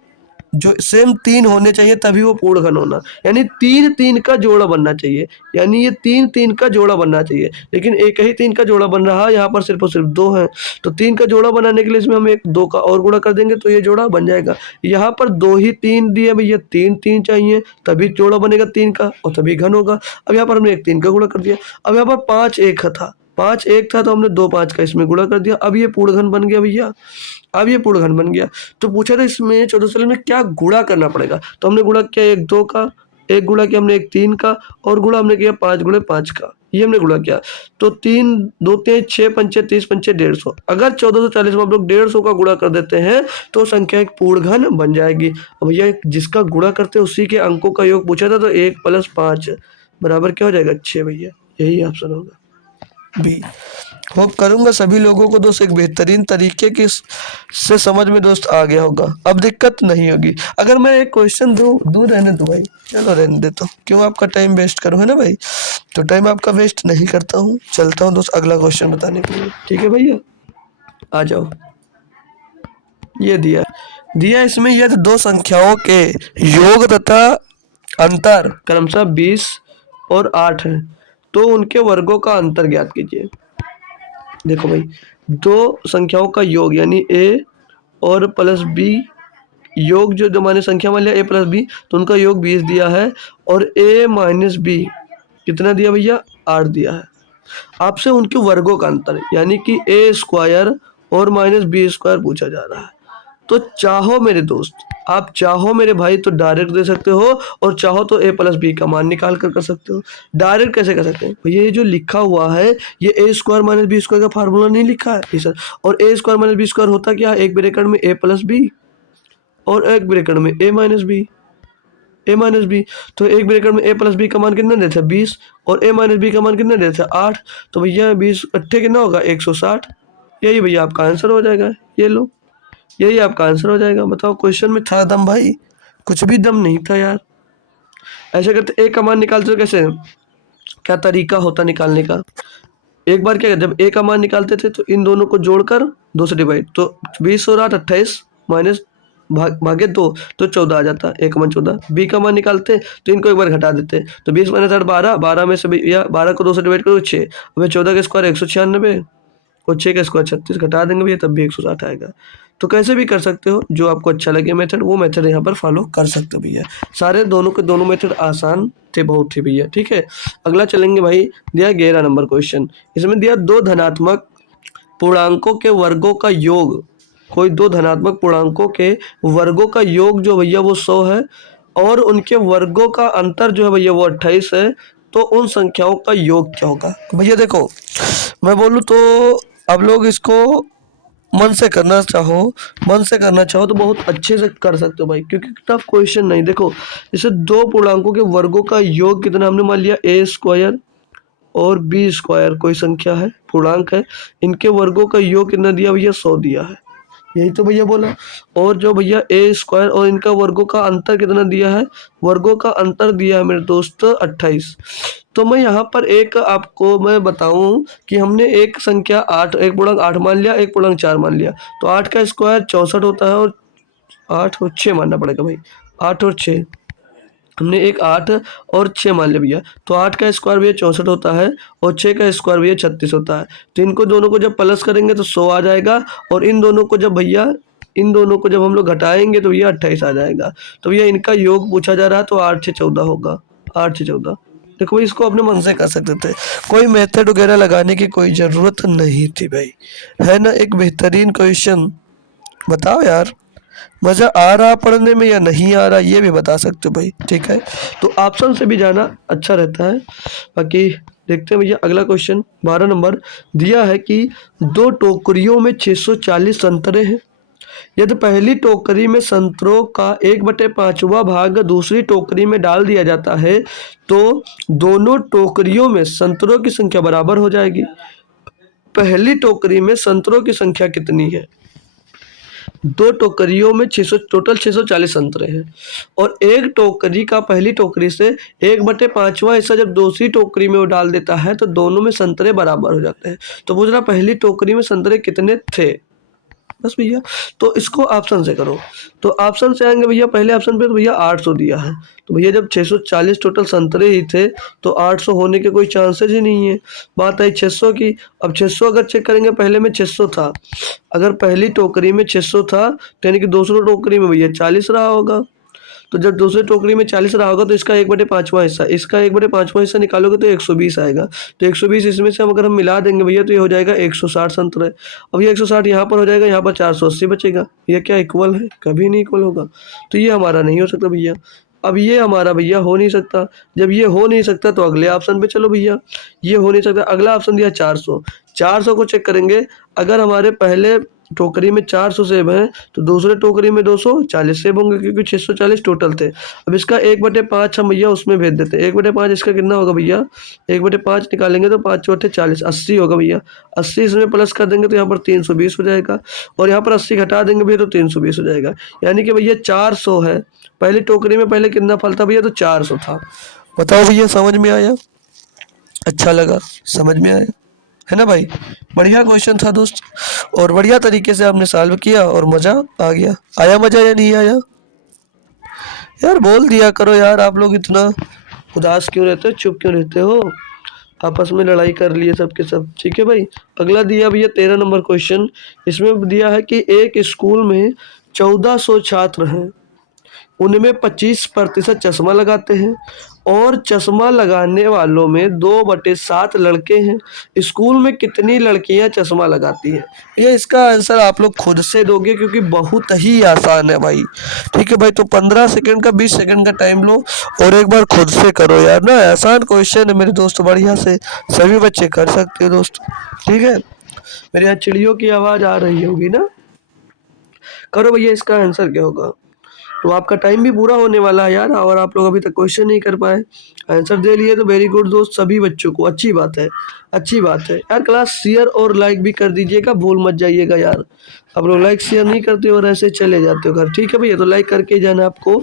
जो सेम 3 होने चाहिए तभी वो पूर्ण घन होना, यानी 3 3 का जोड़ा बनना चाहिए, यानी ये 3 3 का जोड़ा बनना चाहिए। लेकिन एक ही 3 का जोड़ा बन रहा है, यहाँ पर सिर्फ और सिर्फ 2 है। तो 3 का जोड़ा बनाने के लिए इसमें हम एक 2 का और गुणा कर देंगे तो ये जोड़ा बन जाएगा। यहाँ पर 2 ही 3 दिए भैया, 3 3 चाहिए तभी जोड़ा बनेगा 3 का और तभी घन होगा। अब यहाँ पर हमने एक 3 का गुणा कर दिया। अब यहाँ पर 5 1 था, 5 1 था तो हमने 2 5 का इसमें गुणा कर दिया। अब ये पूर्ण घन बन गया भैया, अब ये पूर्ण घन बन गया। तो पूछा था इसमें 1440 में क्या गुणा करना पड़ेगा, तो हमने गुणा किया एक 2 का, एक गुणा किया हमने एक 3 का, और गुणा हमने किया 5 गुणे 5 का, ये हमने गुणा किया। तो 3 2 3 6 पंचे 30 पंचे 150। अगर 1440 में हम लोग 150 का गुणा कर देते हैं तो संख्या एक पूर्ण घन बन जाएगी। अब भैया जिसका गुणा करते हैं उसी के अंकों का योग पूछा था, तो 1 + 5 बराबर क्या हो जाएगा? 6 भैया, यही ऑप्शन होगा बी। होप करूंगा सभी लोगों को दोस्त एक बेहतरीन तरीके की से समझ में दोस्त आ गया होगा, अब दिक्कत नहीं होगी। अगर मैं एक क्वेश्चन दूर रहने दो भाई, चलो रहने देता हूँ, क्यों आपका टाइम वेस्ट करूँ, है ना भाई? तो टाइम आपका वेस्ट नहीं करता हूँ, चलता हूँ दोस्त अगला क्वेश्चन बताने के लिए। ठीक है भैया, आ जाओ। ये दिया इसमें यदि 2 संख्याओं के योग तथा अंतर क्रमशः 20 और 8 है तो उनके वर्गों का अंतर ज्ञात कीजिए। देखो भाई, 2 संख्याओं का योग यानी a और प्लस b, योग जो मैंने संख्या मान लिया a + b, तो उनका योग 20 दिया है, और a - b कितना दिया भैया? 8 दिया है। आपसे उनके वर्गों का अंतर यानी कि a² और -b² पूछा जा रहा है। तो चाहो मेरे दोस्त, आप चाहो मेरे भाई तो डायरेक्ट दे सकते हो, और चाहो तो a + b का मान निकाल कर सकते हो। डायरेक्ट कैसे कर सकते हैं भैया? ये जो लिखा हुआ है ये a² - b² का फार्मूला नहीं लिखा है सर। और a² - b² होता क्या? एक ब्रैकेट में a + b और एक ब्रैकेट में a - b, तो एक ब्रैकेट में a + b का मान कितना देता है? 20, और a - b का मान कितना देता है? 8। तो भैया 20 अट्ठे कितना होगा? 160। यही भैया आपका आंसर हो जाएगा, ये लो, यही आपका आंसर हो जाएगा। बताओ क्वेश्चन में था दम भाई? कुछ भी दम नहीं था यार। ऐसे करते a का मान निकालते हो कैसे? क्या तरीका होता निकालने का? एक बार क्या जब a का मान निकालते थे तो इन दोनों को जोड़कर 2 से डिवाइड, तो 20 और 8 28 माइनस भागे 2 तो 14 आ जाता, a का मान 14। b का मान निकालते तो इनको एक बार घटा देते, तो 20 माइनस 8 12, 12 में से भैया 12 को 2 से डिवाइड करो 6, अब 14 का स्क्वायर 196 और 6 का स्क्वायर 36, घटा देंगे भैया तब भी 160 आएगा। तो कैसे भी कर सकते हो, जो आपको अच्छा लगे मेथड वो मेथड यहाँ पर फॉलो कर सकते हो भैया। सारे दोनों के दोनों मेथड आसान थे, बहुत थे भैया। ठीक है, अगला चलेंगे भाई, दिया 11 नंबर क्वेश्चन। इसमें दिया दो धनात्मक पूर्णांकों के वर्गों का योग, कोई दो धनात्मक पूर्णांकों के वर्गों का योग जो भैया वो 100 है और उनके वर्गों का अंतर जो है भैया वो 28 है, तो उन संख्याओं का योग क्या होगा। भैया देखो मैं बोलूँ तो अब लोग इसको मन से करना चाहो तो बहुत अच्छे से कर सकते हो भाई, क्योंकि टफ क्वेश्चन नहीं। देखो जैसे दो पूर्णांकों के वर्गों का योग कितना, हमने मान लिया a स्क्वायर और b स्क्वायर कोई संख्या है, पूर्णांक है, इनके वर्गों का योग कितना दिया भैया 100 दिया है, यही तो भैया बोला। और जो भैया a स्क्वायर और इनका वर्गों का अंतर कितना दिया है, वर्गों का अंतर दिया है मेरे दोस्त 28। तो मैं यहाँ पर एक आपको मैं बताऊं कि हमने एक संख्या 8, एक पूर्णांक 8 मान लिया, एक पूर्णांक 4 मान लिया, तो 8 का स्क्वायर 64 होता है और 8 और 6 मानना पड़ेगा भाई, 8 और 6, हमने एक 8 और 6 मान लिया भैया, तो 8 का स्क्वायर भैया 64 होता है और 6 का स्क्वायर भैया 36 होता है। तो इनको दोनों को जब प्लस करेंगे तो 100 आ जाएगा, और इन दोनों को जब हम लोग घटाएंगे तो भैया 28 आ जाएगा। तो भैया इनका योग पूछा जा रहा है, तो 8 से 14 होगा, 8 से 14। देखो इसको अपने मन से कर सकते थे, कोई मेथड वगैरह लगाने की कोई ज़रूरत नहीं थी भाई, है ना। एक बेहतरीन क्वेश्चन, बताओ यार मज़ा आ रहा पढ़ने में या नहीं आ रहा, ये भी बता सकते हो भाई। ठीक है, तो ऑप्शन से भी जाना अच्छा रहता है। बाकी देखते हैं भैया अगला क्वेश्चन 12 नंबर दिया है कि दो टोकरियों में 640 संतरे हैं, यदि पहली टोकरी में संतरों का 1/5वां भाग दूसरी टोकरी में डाल दिया जाता है तो दोनों टोकरियों में संतरों की संख्या बराबर हो जाएगी। पहली टोकरी में संतरों की संख्या कितनी है, दो टोकरियों में 600 टोटल 640 संतरे हैं, और एक टोकरी का पहली टोकरी से 1/5वां हिस्सा जब दूसरी टोकरी में वो डाल देता है तो दोनों में संतरे बराबर हो जाते हैं। तो पूछ रहा पहली टोकरी में संतरे कितने थे, बस भैया। तो इसको ऑप्शन से करो, तो ऑप्शन से आएंगे भैया, पहले ऑप्शन पे तो भैया 800 दिया है, तो भैया जब 640 टोटल संतरे ही थे तो 800 होने के कोई चांसेस ही नहीं है। बात आई 600 की, अब 600 अगर चेक करेंगे, पहले में 600 था, अगर पहली टोकरी में 600 था तो यानी कि दूसरी टोकरी में भैया 40 रहा होगा, तो जब दूसरी टोकरी में 40 रहा होगा तो इसका 1/5वां हिस्सा, इसका 1/5वां हिस्सा निकालोगे तो 120 आएगा, तो 120 इसमें से हम अगर हम मिला देंगे भैया तो ये हो जाएगा 160 संतरे। अब ये 160 यहाँ पर हो जाएगा, यहाँ पर 480 बचेगा, ये क्या इक्वल है, कभी नहीं इक्वल होगा, तो ये हमारा नहीं हो सकता भैया। अब ये हमारा भैया हो नहीं सकता, जब ये हो नहीं सकता तो अगले ऑप्शन पे चलो भैया, ये हो नहीं सकता, अगला ऑप्शन दिया 400, 400 को चेक करेंगे, अगर हमारे पहले टोकरी में 400 सेब हैं तो दूसरे टोकरी में 240 सेब होंगे, क्योंकि 640 टोटल थे। अब इसका 1/5 हम भैया उसमें भेज देते हैं, 1/5 इसका कितना होगा भैया, 1/5 निकालेंगे तो 5 चौथे 40, 80 होगा भैया, 80 इसमें प्लस कर देंगे तो यहाँ पर 320 हो जाएगा, और यहाँ पर 80 घटा देंगे भैया तो 320 हो जाएगा, यानी कि भैया 400 है। पहली टोकरी में पहले कितना फल था भैया, तो 400 था। बताओ भैया समझ में आया, अच्छा लगा, समझ में आया है ना भाई। बढ़िया क्वेश्चन था दोस्त, और बढ़िया तरीके से आपने सॉल्व किया और मज़ा आ गया। आया मज़ा या नहीं आया यार, बोल दिया करो यार, आप लोग इतना उदास क्यों रहते हो, चुप क्यों रहते हो, आपस में लड़ाई कर लिए सब के सब। ठीक है भाई, अगला दिया भैया 13 नंबर क्वेश्चन, इसमें दिया है कि एक स्कूल में 1400 छात्र हैं, उनमें 25% चश्मा लगाते हैं और चश्मा लगाने वालों में 2/7 लड़के हैं, स्कूल में कितनी लड़कियां चश्मा लगाती हैं। ये इसका आंसर आप लोग खुद से दोगे क्योंकि बहुत ही आसान है भाई। ठीक है भाई, तो 15 सेकंड का 20 सेकंड का टाइम लो और एक बार खुद से करो यार ना, आसान क्वेश्चन है मेरे दोस्त, बढ़िया से सभी बच्चे कर सकते हो दोस्त। ठीक है, मेरे यहाँ चिड़ियों की आवाज़ आ रही होगी ना, करो भैया इसका आंसर क्या होगा। तो आपका टाइम भी पूरा होने वाला है यार, और आप लोग अभी तक क्वेश्चन नहीं कर पाए, आंसर दे लिए तो वेरी गुड दोस्त सभी बच्चों को, अच्छी बात है, अच्छी बात है यार। क्लास शेयर और लाइक भी कर दीजिएगा, भूल मत जाइएगा यार, आप लोग लाइक शेयर नहीं करते हो और ऐसे चले जाते हो घर। ठीक है भैया, तो लाइक करके जाना आपको।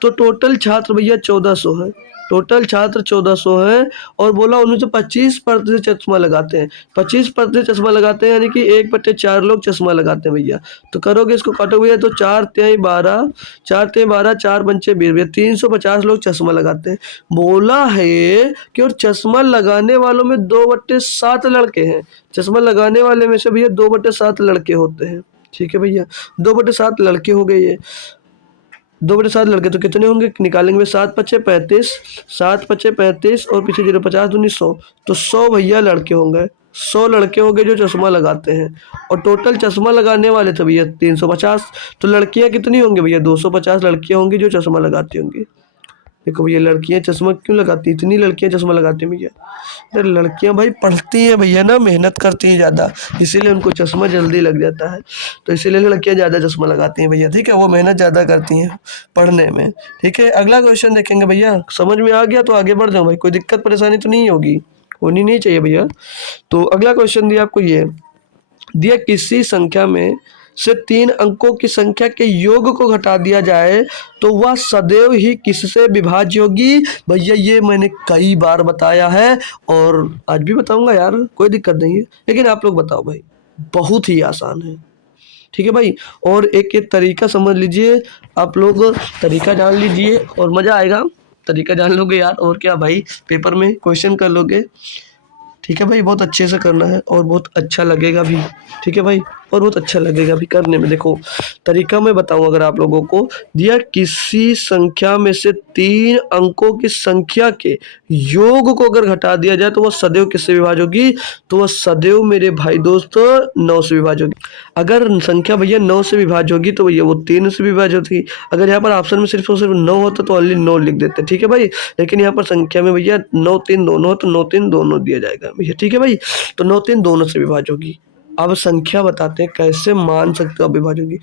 तो टोटल छात्र भैया 1400 है, टोटल छात्र 1400 हैं और बोला उनमें से 25% चश्मा लगाते हैं। 25% चश्मा लगाते हैं यानी कि 1/4 लोग चश्मा लगाते हैं भैया। तो करोगे इसको काटोगे भैया तो 4 तिहाई 12, 4 तिहाई 12, 4 पंचे 20 भैया 350 लोग चश्मा लगाते हैं। बोला है कि और चश्मा लगाने वालों में 2/7 लड़के हैं। चश्मा लगाने वाले में से भैया 2/7 लड़के होते हैं। ठीक है भैया, 2/7 लड़के हो गए ये। 2/7 लड़के तो कितने होंगे निकालेंगे 7×5 = 35, 7×5 = 35 और पीछे 0 50 दूनी 100, तो 100 भैया लड़के होंगे। 100 लड़के होंगे जो चश्मा लगाते हैं और टोटल चश्मा लगाने वाले थे भैया 350। तो लड़कियां कितनी होंगी भैया 250 लड़कियां होंगी जो चश्मा लगाती होंगी। देखो भैया लड़कियां चश्मा क्यों लगाती, इतनी लड़कियां चश्मा लगाती हैं भैया। अरे लड़कियां भाई पढ़ती हैं भैया ना, मेहनत करती हैं ज़्यादा, इसीलिए उनको चश्मा जल्दी लग जाता है। तो इसीलिए लड़कियां ज़्यादा चश्मा लगाती हैं भैया। ठीक है, वो मेहनत ज़्यादा करती हैं पढ़ने में। ठीक है, अगला क्वेश्चन देखेंगे भैया। समझ में आ गया तो आगे बढ़ जाओ भाई, कोई दिक्कत परेशानी तो नहीं होगी, होनी नहीं चाहिए भैया। तो अगला क्वेश्चन दिया आपको ये दिया, किसी संख्या में से 3 अंकों की संख्या के योग को घटा दिया जाए तो वह सदैव ही किससे विभाज्य होगी। भैया ये मैंने कई बार बताया है और आज भी बताऊंगा यार, कोई दिक्कत नहीं है, लेकिन आप लोग बताओ भाई, बहुत ही आसान है। ठीक है भाई, और एक तरीका समझ लीजिए, आप लोग तरीका जान लीजिए और मज़ा आएगा। तरीका जान लोगे यार और क्या भाई, पेपर में क्वेश्चन कर लोगे। ठीक है भाई, बहुत अच्छे से करना है और बहुत अच्छा लगेगा भी। ठीक है भाई, और बहुत अच्छा लगेगा भी करने में। देखो तरीका मैं बताऊं, अगर आप लोगों को दिया किसी संख्या में से 3 अंकों की संख्या के योग को अगर घटा दिया जाए तो वह सदैव किससे विभाज्य होगी, तो वह सदैव मेरे भाई दोस्त 9 से विभाज्य होगी। अगर संख्या भैया 9 से विभाज्य होगी तो भैया वो 3 से विभाज्य होती। अगर यहाँ पर ऑप्शन में सिर्फ और सिर्फ 9 होता तो ओनली 9 लिख देते। ठीक है भाई, लेकिन यहाँ पर संख्या में भैया 9 3 दोनों तो 9 3 दोनों दिया जाएगा भैया। ठीक है भाई, तो 9 3 दोनों से विभाज्य होगी। अब संख्या बताते हैं कैसे मान सकते हो आप विभाज्य होगी।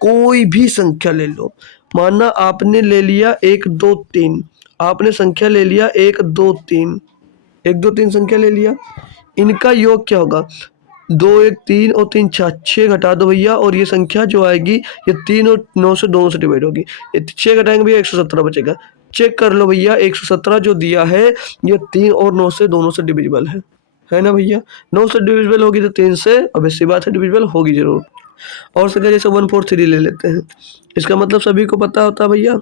कोई भी संख्या ले लो, माना आपने ले लिया 1 2 3, आपने संख्या ले लिया 1 2 3, 1 2 3 संख्या ले लिया, इनका योग क्या होगा 2 1 3 और 3 6, 6 घटा दो भैया और ये संख्या जो आएगी ये 3 और 9 से दोनों से डिवाइड होगी। ये 6 घटाएंगे भैया 117 बचेगा। चेक कर लो भैया 117 जो दिया है ये 3 और 9 से दोनों से डिविजिबल है ना भैया। 9 से डिविजिबल होगी तो 3 से ऑब्वियस सी बात है डिविजिबल होगी जरूर। और सर जैसे 143 ले लेते हैं, इसका मतलब सभी को पता होता है भैया,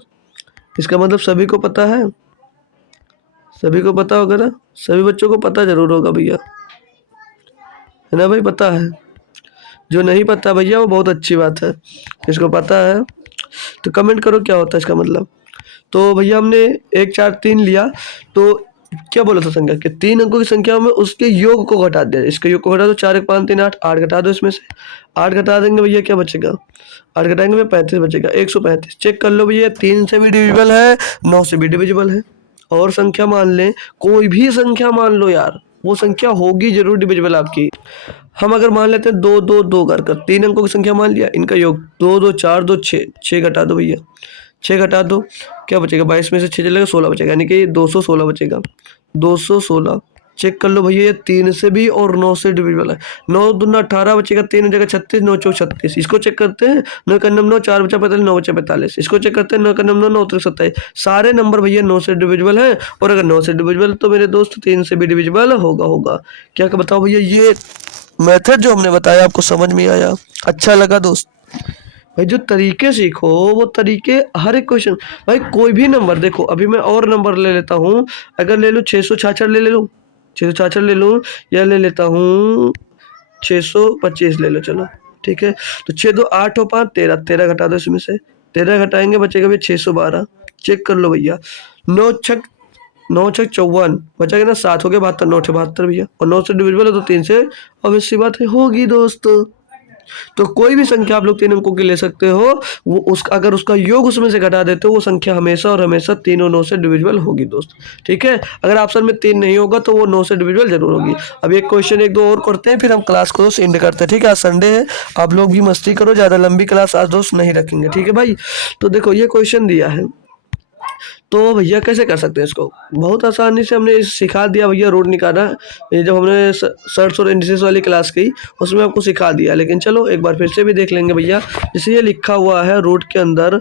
इसका मतलब सभी को पता है, सभी को पता होगा ना, सभी बच्चों को पता जरूर होगा भैया, है ना भाई, पता है। जो नहीं पता भैया वो बहुत अच्छी बात है, इसको पता है तो कमेंट करो क्या होता है इसका मतलब। तो भैया हमने 1 4 3 लिया, तो क्या बोला था संख्या के 3 अंकों की संख्या में उसके योग को घटा दिया, इसके योग को घटा दो 4 1 5 3 8, 8 घटा दो इसमें से, 8 घटा देंगे भैया क्या बचेगा, 8 घटाएंगे भैया 35 बचेगा, 135। चेक कर लो भैया 3 से भी डिविजिबल है 9 से भी डिविजिबल है। और संख्या मान लें, कोई भी संख्या मान लो यार, वो संख्या होगी जरूर डिविजिबल आपकी। हम अगर मान लेते हैं 2 2 2 कर 3 अंकों की संख्या मान लिया, इनका योग 2 2 4 2 6, 6 घटा दो भैया, 6 घटा दो क्या बचेगा 22 में से 6 चलेगा 16 बचेगा, यानी कि 216 बचेगा, 216। चेक कर लो भैया ये 3 से भी और 9 से डिविजिबल है। 9 दूना 18 बचेगा, 3 हो जाएगा 36, 9 चौक 36। इसको चेक करते हैं, 9 का 9 4 बचा 45, 9 बचा 45। इसको चेक करते हैं, 9 का 9 9 3 27। सारे नंबर भैया 9 से डिविजिबल हैं और अगर 9 से डिविजिबल तो मेरे दोस्त 3 से भी डिविजिबल होगा। क्या बताओ भैया, ये मेथड जो हमने बताया आपको समझ में आया, अच्छा लगा दोस्त। भाई जो तरीके सीखो वो तरीके हर एक क्वेश्चन, भाई कोई भी नंबर देखो, अभी मैं और नंबर ले लेता हूँ, अगर ले लूँ 666 ले लूँ, 666 ले लूँ या ले लेता हूँ 625 ले लो, चलो ठीक है। तो 6 2 8 और 5 13, 13 घटा दो इसमें से, 13 घटाएंगे बचेगा भैया 612। चेक कर लो भैया 9 6 9 6 54 बचा ना 7 हो गया 72, 9 72 भैया, और 9 से डिविजिबल है तो 3 से ऑब्वियस सी बात है होगी दोस्तों। तो कोई भी संख्या आप लोग 3 अंकों की ले सकते हो, वो उसका अगर उसका योग उसमें से घटा देते हो वो संख्या हमेशा और हमेशा 3 और 9 से डिविजिबल होगी दोस्त। ठीक है, अगर ऑप्शन में 3 नहीं होगा तो वो 9 से डिविजिबल जरूर होगी। अब एक क्वेश्चन 1 2 और करते हैं फिर हम क्लास को दोस्त एंड करते हैं। ठीक है, आज संडे है, आप लोग भी मस्ती करो, ज़्यादा लंबी क्लास आज दोस्त नहीं रखेंगे। ठीक है भाई, तो देखो ये क्वेश्चन दिया है, तो भैया कैसे कर सकते हैं इसको, बहुत आसानी से हमने सिखा दिया भैया, रूट निकालना। ये जब हमने सर्च और इंडिसेस वाली क्लास की उसमें आपको सिखा दिया, लेकिन चलो एक बार फिर से भी देख लेंगे भैया। जैसे ये लिखा हुआ है रूट के अंदर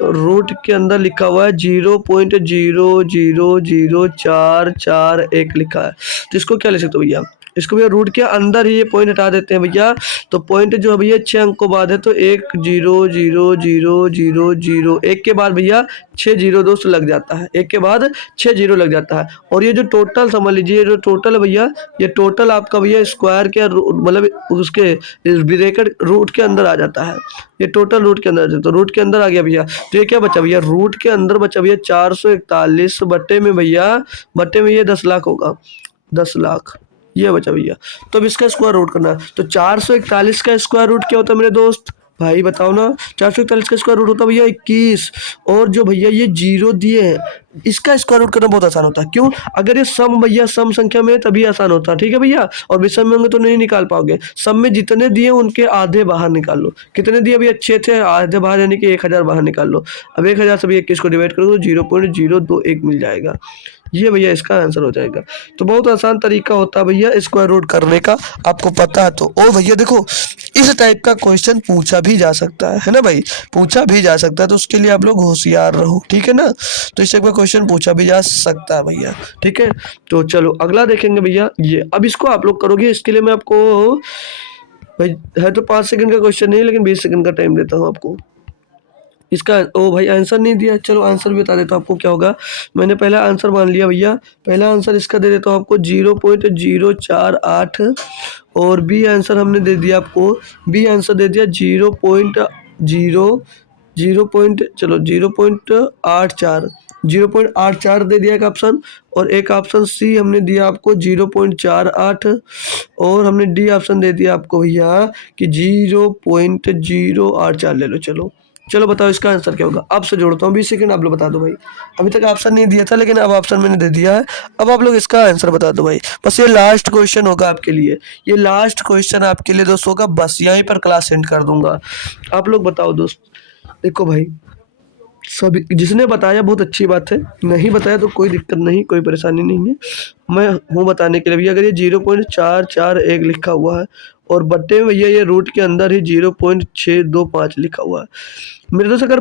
रूट के अंदर लिखा हुआ है 0.0000441 लिखा है, तो इसको क्या लिख सकते हो भैया, इसको भैया रूट के अंदर ही ये पॉइंट हटा देते हैं भैया। तो पॉइंट जो है भैया 6 अंक को बाद है, तो 1 0 0 0 0 1 के बाद भैया 6 जीरो दोस्त लग जाता है, 1 के बाद 6 जीरो लग जाता है। और ये जो टोटल समझ लीजिए, जो टोटल है भैया, ये टोटल आपका भैया स्क्वायर के मतलब उसके ब्रैकेट रूट के अंदर आ जाता है, ये टोटल रूट के अंदर आ जाता है। तो रूट के अंदर आ गया भैया, तो ये क्या बचा भैया, रूट के अंदर बचा भैया 441 बट्टे में भैया, बट्टे में ये 10 लाख होगा, 10 लाख ये बचा भैया। तो अब इसका स्क्वायर रूट करना है, तो 441 का स्क्वायर रूट क्या होता है मेरे दोस्त, भाई बताओ ना, 441 का स्क्वायर रूट होता है भैया 21। और जो भैया ये जीरो दिए हैं, इसका स्क्वायर रूट करना बहुत आसान होता है। क्यों, अगर ये सम भैया सम संख्या में है तभी आसान होता है, ठीक है भैया, और विषम में होंगे तो नहीं निकाल पाओगे। सम में जितने दिए उनके आधे बाहर निकाल लो, कितने दिए भैया 6 थे, आधे बाहर यानी कि 1000 बाहर निकाल लो। अब 1000 से भैया 21 को डिवाइड करो तो 0.021 मिल जाएगा, ये भैया इसका आंसर हो जाएगा। तो बहुत आसान तरीका होता है भैया स्क्वायर रूट करने का, आपको पता है तो। और भैया देखो, इस टाइप का क्वेश्चन पूछा भी जा सकता है ना भाई, पूछा भी जा सकता है, तो उसके लिए आप लोग होशियार रहो, ठीक है ना। तो इस टाइप का क्वेश्चन पूछा भी जा सकता है भैया, ठीक है। तो चलो अगला देखेंगे भैया, ये अब इसको आप लोग करोगे, इसके लिए मैं आपको भाई है तो 5 सेकंड का क्वेश्चन नहीं, लेकिन 20 सेकंड का टाइम देता हूँ आपको। इसका ओ भाई आंसर नहीं दिया, चलो आंसर भी बता देता हूँ आपको क्या होगा। मैंने पहला आंसर मान लिया भैया, पहला आंसर इसका दे देता हूँ आपको 0.048, और बी आंसर हमने दे दिया आपको, बी आंसर दे दिया 0.84 दे दिया एक ऑप्शन, और एक ऑप्शन सी हमने दिया आपको 0.48, और हमने डी ऑप्शन दे दिया आपको भैया कि 0.084 ले लो। चलो चलो बताओ इसका आंसर क्या होगा, अब से जोड़ता हूँ, 20 सेकंड आप लोग बता दो भाई। अभी तक ऑप्शन नहीं दिया था, लेकिन अब ऑप्शन मैंने दे दिया है, अब आप लोग इसका आंसर बता दो भाई। बस ये लास्ट क्वेश्चन होगा आपके लिए, ये लास्ट क्वेश्चन आपके लिए दोस्तों होगा, बस यहीं पर क्लास एंड कर दूंगा। आप लोग बताओ दोस्त, देखो भाई सभी जिसने बताया बहुत अच्छी बात है, नहीं बताया तो कोई दिक्कत नहीं, कोई परेशानी नहीं है, मैं हूँ बताने के लिए भैया। अगर ये 0.441 लिखा हुआ है, और बट्टे में भैया ये रूट के अंदर ही 0.625 लिखा हुआ है मेरे दोस्त। अगर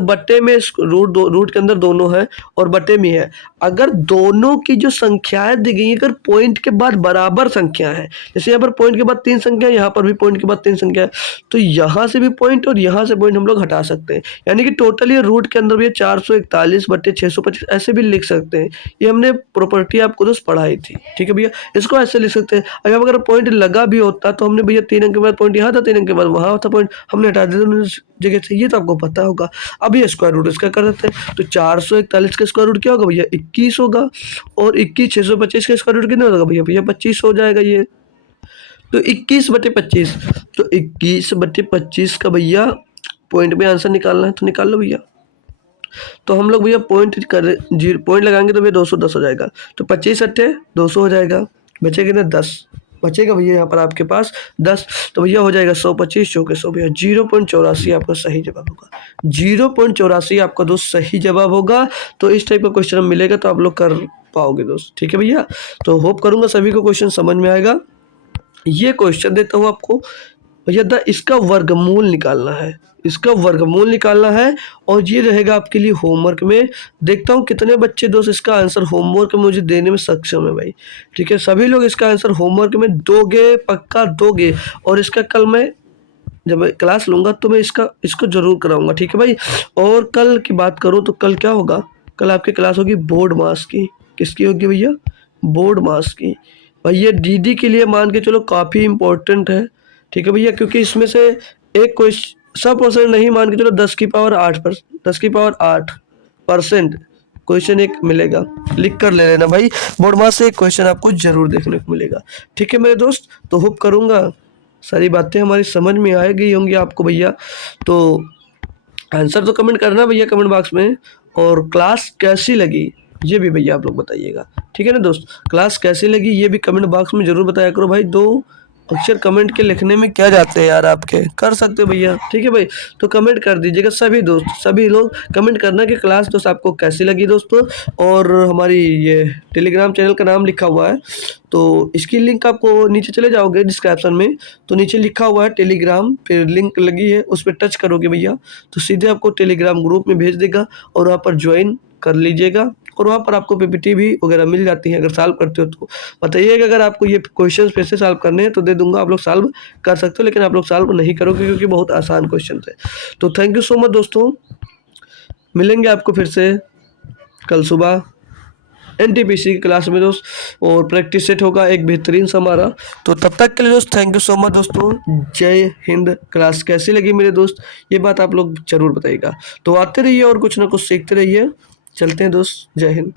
बट्टे में रूट के अंदर दोनों है और बट्टे में है, अगर दोनों की जो संख्याएं दी गई हैं, अगर पॉइंट के बाद बराबर संख्या है, जैसे यहाँ पर पॉइंट के बाद 3 संख्या है, यहाँ पर भी पॉइंट के बाद 3 संख्या है, तो यहाँ से भी पॉइंट और यहाँ से पॉइंट हम लोग हटा सकते हैं। यानी कि टोटल ये रूट के अंदर भी 441/625 ऐसे भी लिख सकते हैं। ये हमने प्रॉपर्टी आपको दोस्त पढ़ाई थी, ठीक है भैया, इसको ऐसे लिख सकते हैं। अगर पॉइंट लगा भी होता तो हमने भैया 3 अंक के बाद पॉइंट यहाँ था, 3 अंक के बाद वहाँ था पॉइंट, हमने हटा दिया जगह से, ये तो आपको पता होगा। अब ये स्क्वायर रूट इसका कर देते हैं, तो 441 का स्क्वायर रूट क्या होगा भैया, 21 होगा, और 21 625 का स्क्वायर रूट कितना होगा भैया, 25 हो जाएगा ये। तो 21/25, तो 21/25 का भैया पॉइंट में आंसर निकालना है, तो निकाल लो भैया। तो हम लोग भैया पॉइंट लगाएंगे तो भैया 210 हो जाएगा, तो 25 अट्ठे 200 हो जाएगा, बचेगा ना 10, बचेगा भैया यहाँ पर आपके पास 10, तो भैया हो जाएगा 125 चौके 100 भैया 0.84 आपका सही जवाब होगा, 0.84 आपका दोस्त सही जवाब होगा। तो इस टाइप का क्वेश्चन मिलेगा तो आप लोग कर पाओगे दोस्त, ठीक है भैया। तो होप करूंगा सभी को क्वेश्चन समझ में आएगा। ये क्वेश्चन देता हूँ आपको भैया, इसका वर्गमूल निकालना है, इसका वर्गमूल निकालना है, और ये रहेगा आपके लिए होमवर्क में। देखता हूँ कितने बच्चे दोस्त इसका आंसर होमवर्क में मुझे देने में सक्षम है भाई, ठीक है। सभी लोग इसका आंसर होमवर्क में दोगे, पक्का दोगे, और इसका कल मैं जब मैं क्लास लूँगा तो मैं इसको ज़रूर कराऊंगा, ठीक है भाई। और कल की बात करूँ तो कल क्या होगा, कल आपकी क्लास होगी बोर्ड मास की। किसकी होगी भैया, बोर्ड मास की। भाई ये डीडी के लिए मान के चलो काफ़ी इंपॉर्टेंट है, ठीक है भैया, क्योंकि इसमें से एक क्वेश्चन 100% नहीं, मान के चलो 10⁸ क्वेश्चन एक मिलेगा, लिख कर ले लेना भाई, बोर्ड मास से एक क्वेश्चन आपको जरूर देखने को मिलेगा, ठीक है मेरे दोस्त। तो होप करूँगा सारी बातें हमारी समझ में आ गई होंगी आपको भैया। तो आंसर तो कमेंट करना भैया कमेंट बॉक्स में, और क्लास कैसी लगी ये भी भैया आप लोग बताइएगा, ठीक है ना दोस्त। क्लास कैसी लगी ये भी कमेंट बॉक्स में ज़रूर बताया करो भाई। 2 अक्षर कमेंट के लिखने में क्या जाते हैं यार आपके, कर सकते हो भैया, ठीक है भाई। तो कमेंट कर दीजिएगा सभी दोस्त, सभी लोग कमेंट करना कि क्लास दोस्त आपको कैसी लगी दोस्तों। और हमारी ये टेलीग्राम चैनल का नाम लिखा हुआ है, तो इसकी लिंक आपको नीचे चले जाओगे डिस्क्रिप्शन में, तो नीचे लिखा हुआ है टेलीग्राम, फिर लिंक लगी है उस पर टच करोगे भैया तो सीधे आपको टेलीग्राम ग्रुप में भेज देगा और वहाँ पर ज्वाइन कर लीजिएगा। और वहाँ पर आपको पीपीटी भी वगैरह मिल जाती है, अगर सॉल्व करते हो तो बताइएगा। अगर आपको ये क्वेश्चन फिर से सॉल्व करने हैं तो दे दूंगा, आप लोग सॉल्व कर सकते हो, लेकिन आप लोग सॉल्व नहीं करोगे क्योंकि बहुत आसान क्वेश्चन थे। तो थैंक यू सो मच दोस्तों, मिलेंगे आपको फिर से कल सुबह एनटीपीसी की क्लास में दोस्त, और प्रैक्टिस सेट होगा एक बेहतरीन सा हमारा। तो तब तक के लिए दोस्त थैंक यू सो मच दोस्तों, जय हिंद। क्लास कैसी लगी मेरे दोस्त, ये बात आप लोग जरूर बताइएगा। तो आते रहिए और कुछ ना कुछ सीखते रहिए। चलते हैं दोस्त, जय हिंद।